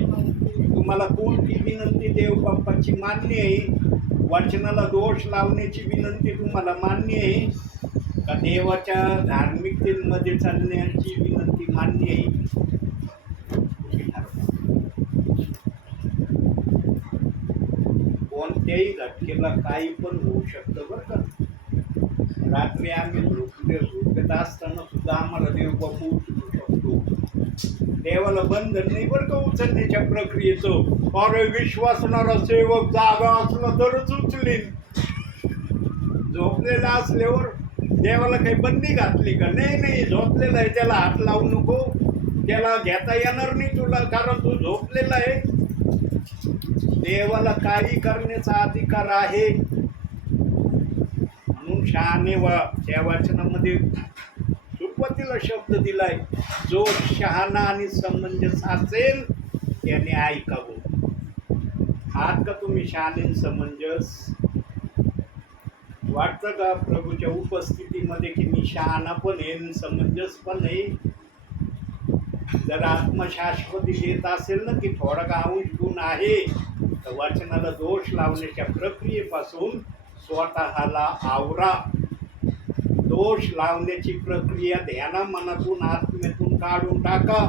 तुम्हाला कोणती विनंती देवबाप्पाची मान्य आहे? वचनाला दोष लावण्याची विनंती तुम्हाला मान्य आहे का देवाच्या धार्मिकतेमध्ये चालण्याची विनंती मान्य आहे? कोणत्याही घटनेला काही पण होऊ शकतं बरं का. रात्री आम्ही झोपेत असताना सुद्धा आम्हाला देवबापू उचलू शकतो. देवाला बंधन नाही बरं का उचलण्याच्या प्रक्रियेचं. अरे विश्वासणारा सेवक जागा असला तरच उचलीन. झोपलेला असल्यावर देवाला काही बंदी घातली का? नाही, झोपलेला आहे त्याला हात लावू नको, त्याला घेता येणार नाही तुला, कारण तू झोपलेला आहे. देवाला काही करण्याचा अधिकार आहे. म्हणून शहाणे त्या वचनामध्ये सुरुवातीला शब्द दिलाय, जो शहाणा आणि समंजस असेल त्याने ऐकावं. आहात का तुम्ही शहाणे समंजस? वाटतं का प्रभूच्या उपस्थितीमध्ये की मी शहाणा पण आहे समंजस पण आहे? जर आत्मशाश्वती देत असेल ना की थोडा का अंश गुण आहे, तर वचनाला दोष लावण्याच्या प्रक्रियेपासून स्वतःला आवरा. दोष लावण्याची प्रक्रिया ध्याना मनातून आत्मेतून काढून टाका.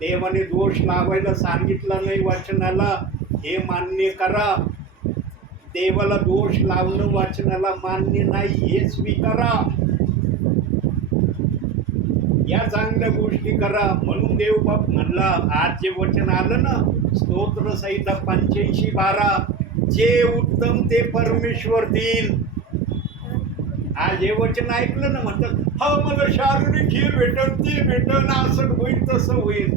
देवाने दोष लावायला सांगितलं नाही वचनाला, हे मान्य करा. देवाला दोष लावणं वचनाला मान्य नाही हे स्वीकारा. या चांगल्या गोष्टी करा. म्हणून देवबाप म्हणला, आज जे वचन आलं ना, स्तोत्र संहिता 85:12, जे उत्तम ते परमेश्वर देईल. आज हे वचन ऐकलं ना, म्हणतात हा मला शारीरिक हे भेटल ते भेटल, असं होईल तसं होईल.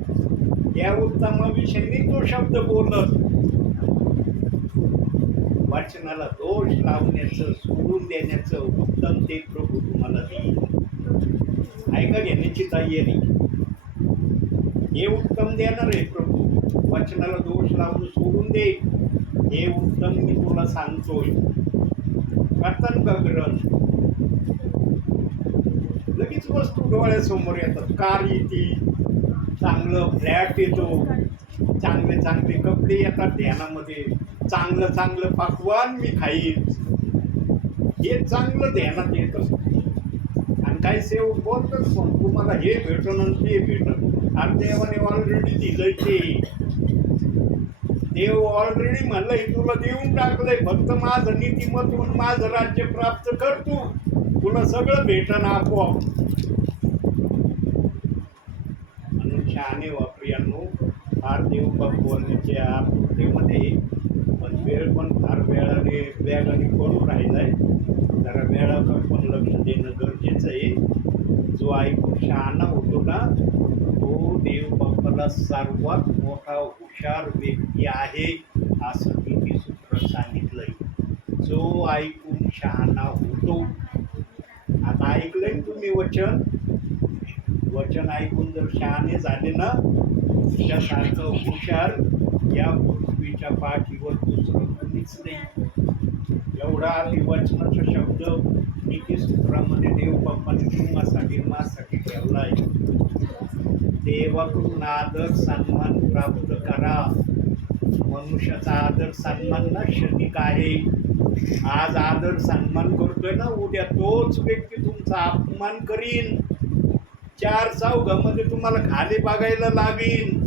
या उत्तमाविषयी तो शब्द बोलत. वचनाला दोष लावण्याचं सोडून देण्याचं उत्तम ते प्रभू तुम्हाला देईल. ऐका घेण्याची तयारी. हे उत्तम देणार आहे प्रभू. वचनाला दोष लावून सोडून दे, हे उत्तम मी तुला सांगतोय. करतात का ग्रंथ? लगेच वस्तू डोळ्यासमोर येतात. कार येते, चांगलं फ्लॅट येतो, चांगले कपडे येतात ध्यानामध्ये, चांगलं पकवान मी खाईन, हे चांगलं ध्यानात येतं. आणि काही सेवक बोलतात पण तुम्हाला हे भेटन आणि ते भेटन. आणि देवाने ऑलरेडी दिलंय ते. देव ऑलरेडी म्हणलंय तुला देऊन टाकलंय, फक्त माझं नीतिमत्व माझं राज्य प्राप्त कर, तुला सगळं भेटन आपोआप. म्हणून शहाणे वापरियांनो, फार देवबाप बोलण्याच्या आपुलतेमध्ये पण वेळ पण फार वेगाने पडून राहिलाय. जरा वेळाकडे पण लक्ष देणं गरजेचं आहे. जो ऐकून शहाणा होतो ना, तो देवबापाला सर्वात मोठा हुशार व्यक्ती आहे असं नीतिसूत्र सांगितलंय. जो ऐकून शहाणा होतो. आता ऐकलंय तुम्ही वचन ऐकून जर शहाणे झाले ना, त्यासारखं हुशार या पृथ्वीच्या पाठीवर दुसरं कोणीच नाही. एवढं एवढा अधिवचनाचा शब्द नीतिसूत्रामध्ये देव बाप्पाने तुम्हासाठी माझ्यासाठी ठेवलाय. देवाकडून आदर सन्मान प्राप्त करा. मनुष्याचा आदर सन्मान ना क्षणिक आहे. आज आदर सन्मान करतोय ना, उद्या तोच व्यक्ती तुमचा अपमान करीन. 4 चौघामध्ये तुम्हाला खाली बघायला लावीन.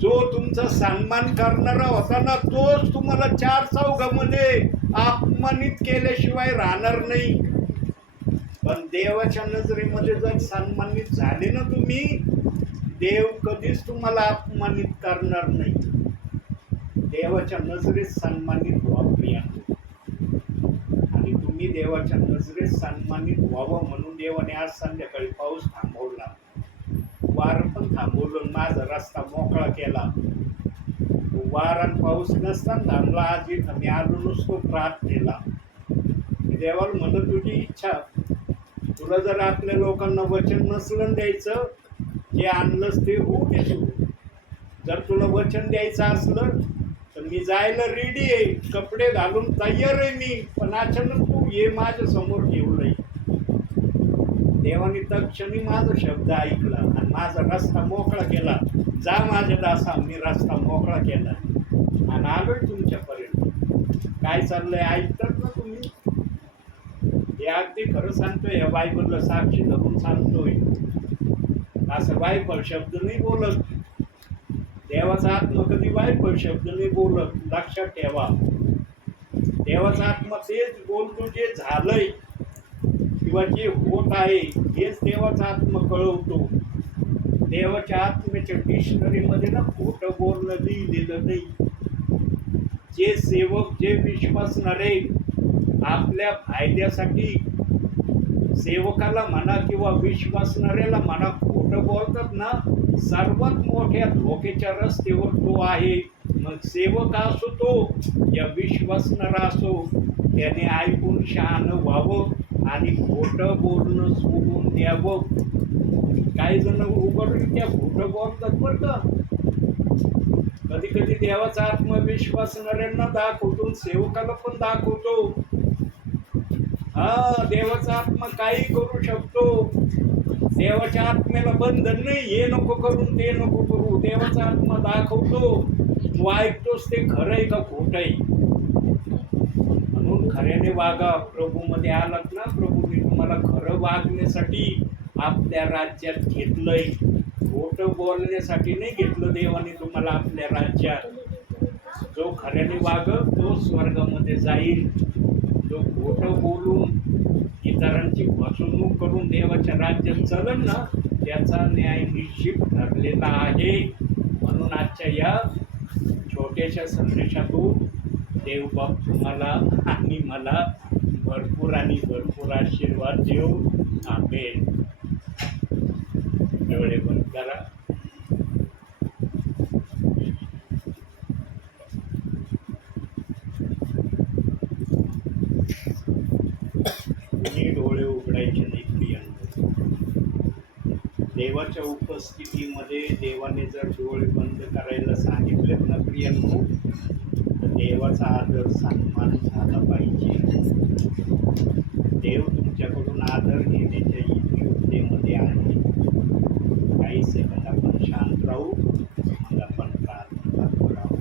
जो तुमचा सन्मान करणारा होता ना, तोच तुम्हाला 4 चौघामध्ये अपमानित केल्याशिवाय राहणार नाही. पण देवाच्या नजरेमध्ये जर सन्मानित झाले ना तुम्ही, देव कधीच तुम्हाला अपमानित करणार नाही. देवाच्या नजरेत सन्मानित व्हा प्रिया. आणि तुम्ही देवाच्या नजरेत सन्मानित व्हावं म्हणून देवाने आज संध्याकाळी पाऊस थांबवला, वार पण थांबवलं, माझा रस्ता मोकळा केला. वार आणि पाऊस नसताना थांबला. आज इथं मी आलो नुसतो प्रार्थनेला. देवाला म्हणत तुझी इच्छा, तुला जर आपल्या लोकांना वचन नसलं द्यायचं, जे आणलंच ते होऊ दे. जर तुला वचन द्यायचं असलं तर मी जायला रेडी आहे, कपडे घालून तयार आहे मी. पण अचानक तू ये माझ्या समोर ठेवलंय. देवाने तत्क्षणी माझा शब्द ऐकला आणि माझा रस्ता मोकळा केला. जा माझ्या दासा, मी रस्ता मोकळा केला आणि आलोय तुमच्यापर्यंत. काय चाललंय ऐकतात ना तुम्ही? हे अगदी खरं सांगतोय, या बायबलला साक्षी धरून सांगतोय. असं वाईफळ शब्द नाही बोलत. देवाचा आत्मा कधी वाईफळ शब्द नाही बोलत. लक्षात ठेवा, देवाचा आत्मा तेच बोलतो जे झालंय किंवा जे होत आहे, हेच देवाचा आत्मा कळवतो. देवाच्या आत्म्याच्या डिक्शनरीमध्ये ना खोटं बोलणं लिहिलेलं नाही. जे सेवक, जे विश्वासणारे आपल्या फायद्यासाठी सेवकाला म्हणा किंवा विश्वासणाऱ्याला म्हणा खोटं बोलतात ना, सर्वात मोठ्या धोक्याच्या रस्त्यावर तो आहे. मग सेवक असो तो या विश्वासणारा असो, त्याने ऐकून शहाणं व्हावं आणि खोटं बोलणं सोडून द्यावं. काही जण उघडरित्या खोटं बोलतात बरं का. कधी कधी देवाचा आत्मविश्वासणाऱ्यांना दाखवतो, सेवकाला पण दाखवतो. हा, देवाचा आत्मा काही करू शकतो. देवाच्या आत्म्याला बंधन नाही, हे नको करून ते नको करू. देवाचा आत्मा दाखवतो, तू ऐकतोस ते खरं आहे का खोटं आहे. म्हणून खऱ्याने वागा. प्रभूमध्ये आलात ना, प्रभूने तुम्हाला खरं वागण्यासाठी आपल्या राज्यात घेतलंय. खोटं बोलण्यासाठी नाही घेतलं देवाने तुम्हाला आपल्या राज्यात. जो खऱ्याने वागत तो स्वर्गामध्ये जाईल. जो खोटं बोलून इतरांची फसवणूक करून देवाच्या राज्यात चलन ना, त्याचा न्याय निश्चित ठरलेला आहे. म्हणून आजच्या या छोट्याशा संदेशातून देवबाप तुम्हाला आणि मला भरपूर आणि भरपूर आशीर्वाद देऊ. आमेन. डोळे बंद करा. डोळे उघडायचे नाही प्रियांनो. देवाच्या उपस्थितीमध्ये देवाने जर डोळे बंद करायला सांगितलेत ना प्रियांनो, तर देवाचा आदर सन्मान झाला पाहिजे. देव तुमच्याकडून आदर घेण्याच्या इच्छुकतेमध्ये आहे. काही सेकंद आपण शांत राहू, मग आपण प्रार्थना करावं.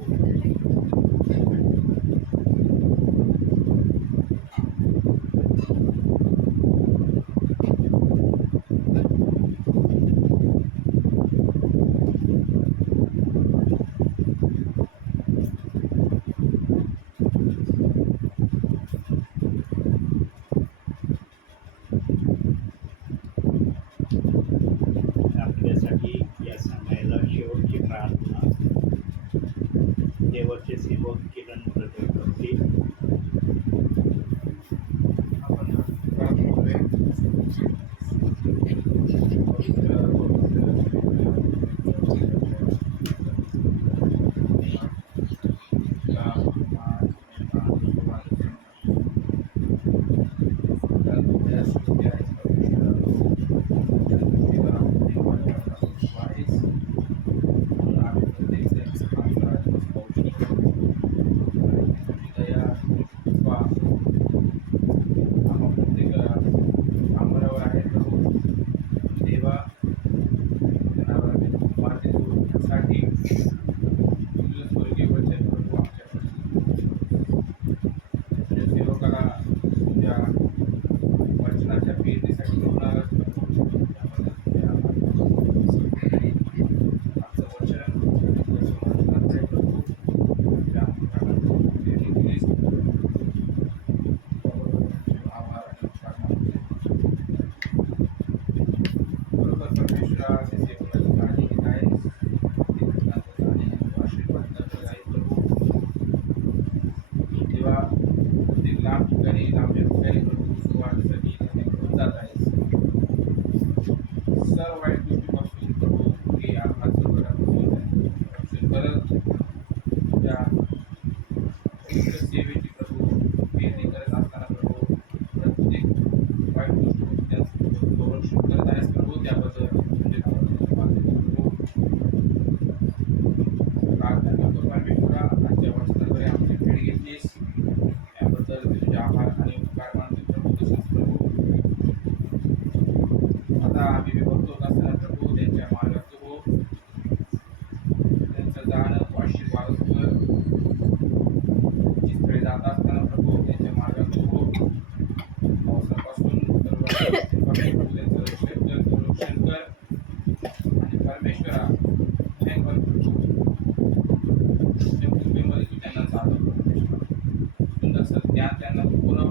त्या त्यांना पूर्ण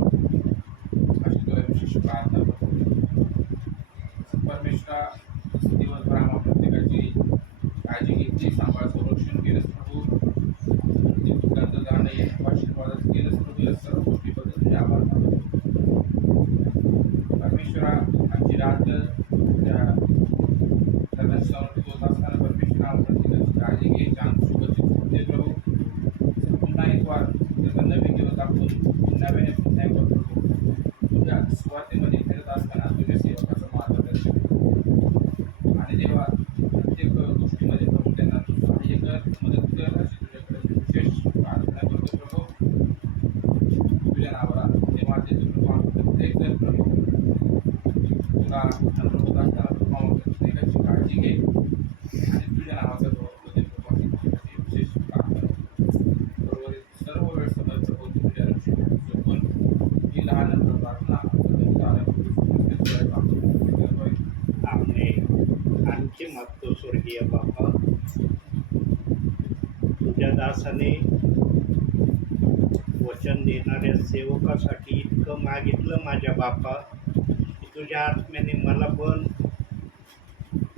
अशी तुला विशेष प्रार्थना करतो. परमेश्वरा, दिवसभर आम्हा प्रत्येकाची काळजी घेतली, सांभाळ संरक्षण केलंच प्रभू. ते तुझ्याचं जाणं येणं आशीर्वादाचं केलंच प्रभू. या सर्व गोष्टीबद्दल तुझे आभार मानतो. परमेश्वरा, आजची रात त्या सर्वांची समर्पित होत असताना परमेश्वरा प्रत्येकाची काळजी घे, शांत सुरक्षित दे प्रभू. पुन्हा एक वार त्याचा नवीन दिवस आपण नव्याने पुन्हा एक वार प्रभू तुझ्या सुरुवातीमध्ये फिरत असताना तुझ्या सेवकाचं मार्गदर्शन आणि देवा प्रत्येक गोष्टीमध्ये प्रभू त्यांना तू सहाय्य कर, मदत कर, अशी तुझ्याकडे विशेष प्रार्थना करतो प्रभू. तुझ्या नावाला ते माझे प्रभू आम्ही प्रत्येक जण प्रभू तुला नम्र होत असताना प्रभू आम्ही प्रत्येकाची काळजी घे आणि तुझ्या नावाचा गौरव दे प्रभू. आम्ही तुझ्यासाठी विशेष प्रार्थना बरोबर सर्व वेळ समज प्रभू तुझ्या रक्षणात झोपून ही लहान नम्र प्रार्थना आम्ही आणखी मागतो स्वर्गीय बापा, तुझ्या दासाने वचन देणाऱ्या सेवकासाठी इतकं मागितलं माझ्या बापा, की तुझ्या आत्म्याने मला पण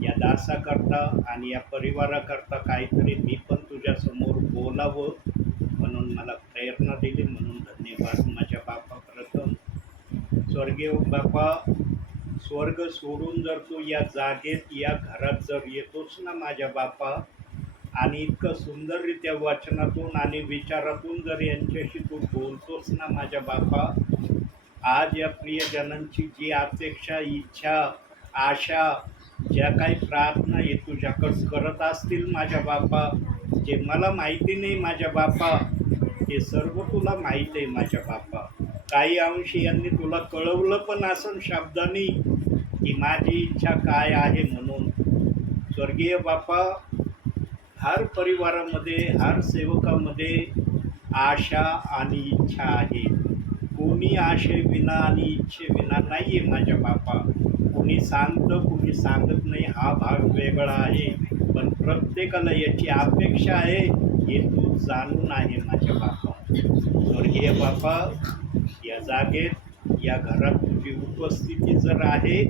या दासाकरता आणि या परिवाराकरता काहीतरी मी पण तुझ्यासमोर बोलावं म्हणून मला प्रेरणा दिली, म्हणून धन्यवाद माझ्या बापा. प्रथम स्वर्गीय बापा, स्वर्ग सोडून जर तू या जागेत या घरात जर येतोस ना माझ्या बापा, आणि इतकं सुंदररित्या वचनातून आणि विचारातून जर यांच्याशी तू बोलतोस ना माझ्या बापा, आज या प्रियजनांची जी अपेक्षा, इच्छा, आशा, ज्या काही प्रार्थना हे तुझ्याकडं करत असतील माझ्या बापा, जे मला माहिती नाही माझ्या बापा, हे सर्व तुला माहीत आहे माझ्या बापा. काही अंशी यांनी तुला कळवलं पण असं शब्दांनी की माझी इच्छा काय आहे म्हणून. स्वर्गीय बापा, हर परिवारामध्ये, हर सेवकामध्ये आशा आणि इच्छा आहे. कोणी आशेविना आणि इच्छेविना नाही आहे माझ्या बापा. कोणी सांगतं, कोणी सांगत नाही, हा भाग वेगळा आहे. पण प्रत्येकाला याची अपेक्षा आहे हे तू जाणून आहे माझ्या बापा. स्वर्गीय बापा, या जागेत, या घरात तुझी उपस्थिती जर आहे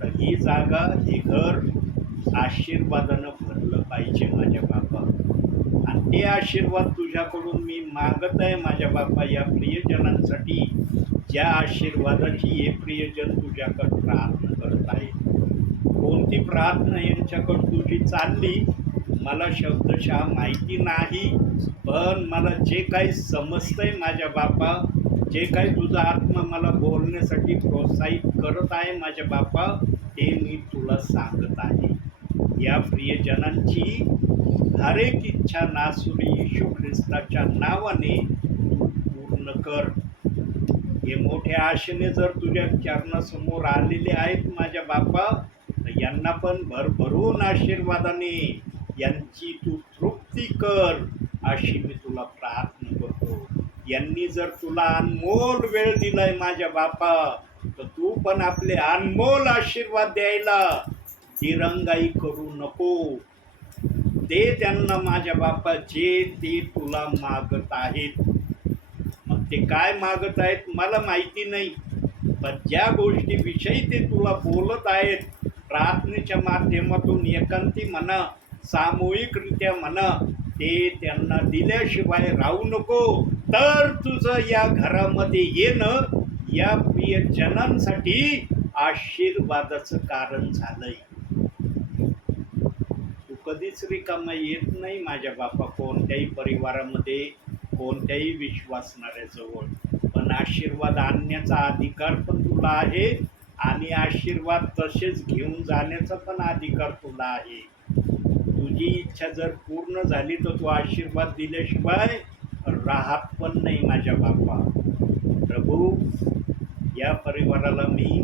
तर ही जागा, हे घर आशीर्वादानं भरलं पाहिजे माझ्या बापा. आणि ते आशीर्वाद तुझ्याकडून मी मागत आहे माझ्या बापा, या प्रियजनांसाठी, ज्या आशीर्वादाची हे प्रियजन तुझ्याकडं प्रार्थना करत आहे. कोणती प्रार्थना यांच्याकडं तुझी चालली मला शब्दशः माहिती नाही, पण मला जे काही समजतंय माझ्या बापा, जे काही तुझा आत्मा मला बोलण्यासाठी प्रोत्साहित करत आहे माझ्या बापा, ते मी तुला सांगत आहे. या प्रियजनांची हर एक इच्छा नासुरी येशू ख्रिस्ताच्या नावाने पूर्ण कर. हे मोठ्या आशेने जर तुझ्या चरणासमोर आलेले आहेत माझ्या बापा, तर यांना पण भरभरून आशीर्वादाने यांची तू तृप्ती कर, अशी मी तुला प्रार्थना करतो. यांनी जर तुला अनमोल वेळ दिलाय माझ्या बापा, तर तू पण आपले अनमोल आशीर्वाद द्यायला दिरंगाई करू नको. ते त्यांना माझ्या बापा जे ते तुला मागत आहेत. मग ते काय मागत आहेत मला माहिती नाही, पण ज्या गोष्टीविषयी ते तुला बोलत आहेत प्रार्थनेच्या माध्यमातून, एकांती म्हणा, सामूहिकरित्या म्हणा, ते त्यांना दिल्याशिवाय राहू नको. तर तुझं या घरामध्ये येणं या प्रियजनांसाठी आशीर्वादाचं कारण झालंय. तू कधीच रिकामा येत नाही माझ्या बापा कोणत्याही परिवारामध्ये, कोणत्याही विश्वासणाऱ्याजवळ. पण आशीर्वाद आणण्याचा अधिकार पण तुला आहे आणि आशीर्वाद तसेच घेऊन जाण्याचा पण अधिकार तुला आहे. तुझी इच्छा जर पूर्ण झाली तर तू आशीर्वाद दिल्याशिवाय राहत पण नाही माझ्या बापा. प्रभू, या परिवाराला मी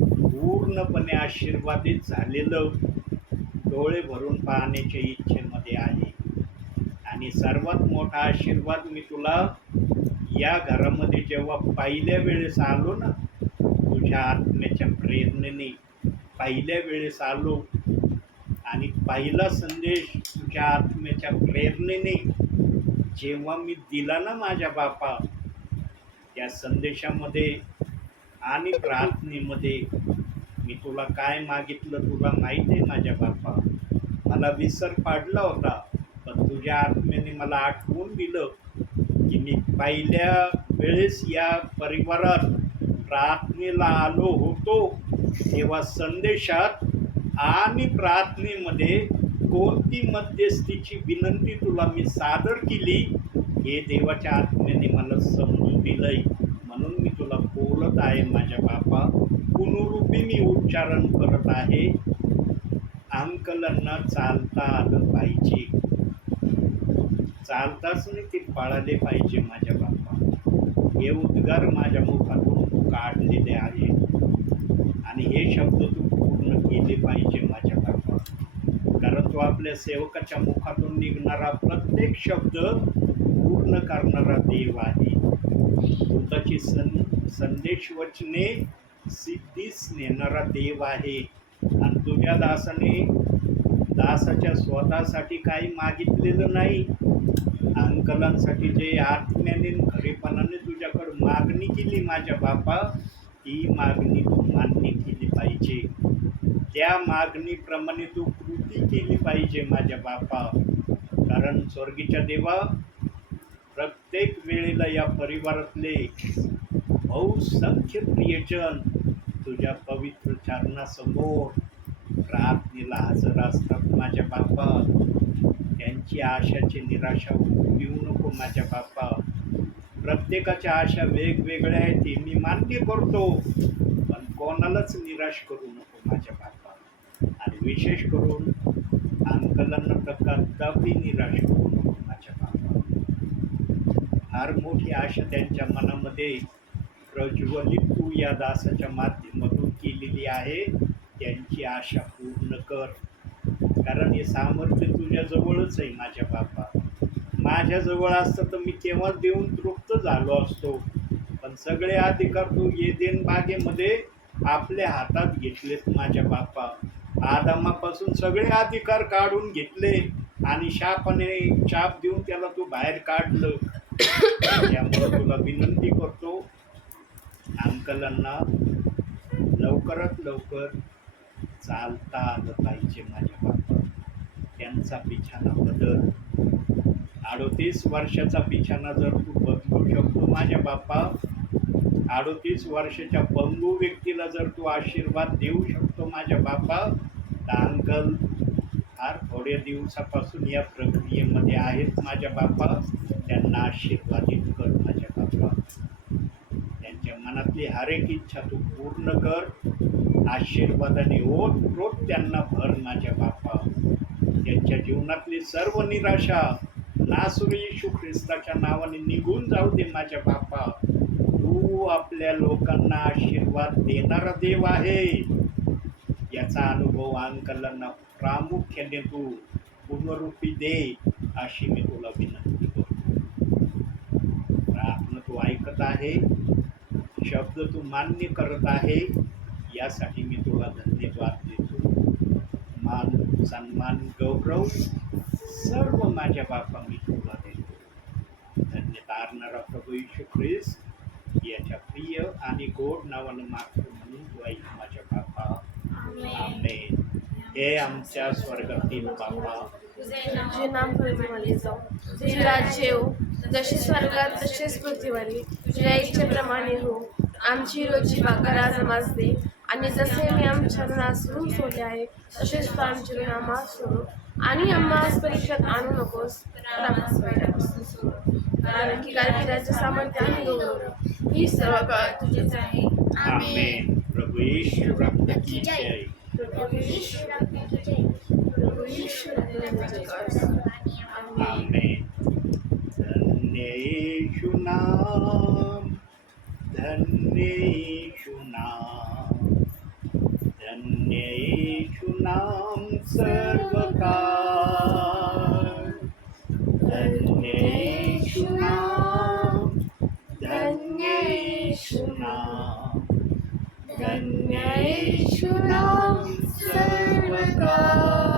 पूर्णपणे आशीर्वादित झालेलं डोळे भरून पाहण्याच्या इच्छेमध्ये आहे. आणि सर्वात मोठा आशीर्वाद मी तुला या घरामध्ये जेव्हा पहिल्या वेळेस आलो ना, तुझ्या आत्म्याच्या प्रेरणेने पहिल्या वेळेस आलो आणि पहिला संदेश तुझ्या आत्म्याच्या प्रेरणेने जेव्हा मी दिला ना माझ्या बापा, त्या संदेशामध्ये आणि प्रार्थनेमध्ये मी तुला काय मागितलं तुला माहीत आहे माझ्या बाप्पा. मला विसर पाडला होता, पण तुझ्या आत्म्याने मला आठवून दिलं की मी पहिल्या वेळेस या परिवारात प्रार्थनेला आलो होतो, तेव्हा संदेशात आणि प्रार्थनेमध्ये कोणती मध्यस्थीची विनंती तुला मी सादर केली हे देवाच्या आत्म्याने मला समजून दिलंय. म्हणून मी तुला बोलत आहे माझ्या बापा. पुनरुपी मी उच्चारण करत आहे. अंकलांना चालता आलं पाहिजे, चालताच नाही ते पाळले पाहिजे माझ्या बापा. हे उद्गार माझ्या मुखातून काढलेले आहेत आणि हे शब्द तू पूर्ण केले पाहिजे माझ्या बापा. कारण तो आपल्या सेवकाच्या मुखातून निघणारा प्रत्येक शब्द पूर्ण करणारा देव आहे. स्वतःची संदेश वचने सिद्धीस नेणारा देव आहे. आणि तुझ्या दासाच्या स्वतःसाठी काही मागितलेलं नाही. अंकलांसाठी जे आत्म्याने खरेपणाने तुझ्याकडे मागणी केली माझ्या बापा, ती मागणी तू मान्य केली पाहिजे. त्या मागणीप्रमाणे तू कृती केली पाहिजे माझ्या बापा. कारण स्वर्गीच्या देवा, प्रत्येक वेळेला या परिवारातले बहुसंख्य प्रियजन तुझ्या पवित्र चरणासमोर प्रार्थनेला हजर असतात माझ्या बापा. त्यांची आशाची निराशा देऊ नको माझ्या बापा. प्रत्येकाच्या आशा वेगवेगळ्या आहेत ते मी मान्य करतो, पण कोणालाच निराश करू नको माझ्या बापा. आणि विशेष करून अंकलांना तर कदापि निराश करू नको माझ्या बापा. फार मोठी आशा त्यांच्या मनामध्ये प्रज्वलित तू या दासाच्या माध्यमातून केलेली आहे. त्यांची आशा पूर्ण कर, कारण हे सामर्थ्य तुझ्या जवळच आहे माझ्या बापा. माझ्याजवळ असतं तर मी केव्हा देऊन तृप्त झालो असतो, पण सगळे अधिकार तू येदेन बागेमध्ये आपल्या हातात घेतलेत माझ्या बापा. आदामापासून सगळे अधिकार काढून घेतले आणि शाप देऊन त्याला तू बाहेर काढलं. त्यामुळे तुला विनंती करतो, अंकलांना लवकरात लवकर चालता आलं पाहिजे माझ्या बापा. त्यांचा बिछाना बदल. 38 वर्षाचा बिछाना जर तू बदलू शकतो माझ्या बापा, 38 वर्षाच्या पंगू व्यक्तीला जर तू आशीर्वाद देऊ शकतो माझ्या बापा, तर अंकल फार थोड्या दिवसापासून या प्रक्रियेमध्ये आहेत माझ्या बापा. त्यांना आशीर्वादित कर माझ्या बापा. त्यांच्या मनातली हर एक इच्छा तू पूर्ण कर. आशीर्वादाने ओतप्रोत त्यांना भर माझ्या बापा. त्यांच्या जीवनातली सर्व निराशा नासू येशू ख्रिस्ताच्या नावाने निघून जाऊ दे माझ्या बापा. तू आपल्या लोकांना आशीर्वाद देणारा देव आहे, याचा अनुभव अंकलांना प्रामुख्याने तू पुनरुपी दे, अशी मी तुला विनंती करतो. प्रार्थना तू ऐकत आहे, शब्द तू मान्य करत आहे, यासाठी मी तुला धन्यवाद देतो. मान सन्मान गौरव सर्व माझ्या बापा मी तुला देतो. धन्य तारणारा प्रभू येशू ख्रिस्त याच्या प्रिय आणि गोड नावानं मागतो म्हणून तू ऐक माझ्या बापा. आमेन. हे आमच्या स्वर्गातील बापा, तुझे नाम पवित्रमानले जाऊ, तुझे राज्य येऊ, जसे स्वर्गात तसेच पृथ्वीवरही तुझ्या इच्छेप्रमाणे हो. आमची रोजची भाकर आज आम्हास दे, आणि जसे मी आमच्या ऋणासून सोडले आहे तसेच तू आमचे ऋण आम्हास सोडू, आणि आम्हास परीक्षेत आणू नकोस, तर आम्हास वाईटापासून सोड. कारण की राज्य सामर्थ्य आणि गौरव ही सर्व काळ तुझेच आहे. आमेन. प्रभू येशू रक्त की जय. प्रभू येशू रक्त की जय. प्रभू येशू रक्त की जय. आमेन. धन्य येशू नाम, धन्य येशू नाम, धन्य येशू नाम सर्व काळ. धन्य येशू नाम, धन्य येशू नाम, धन्य येशू नाम सर्व काळ.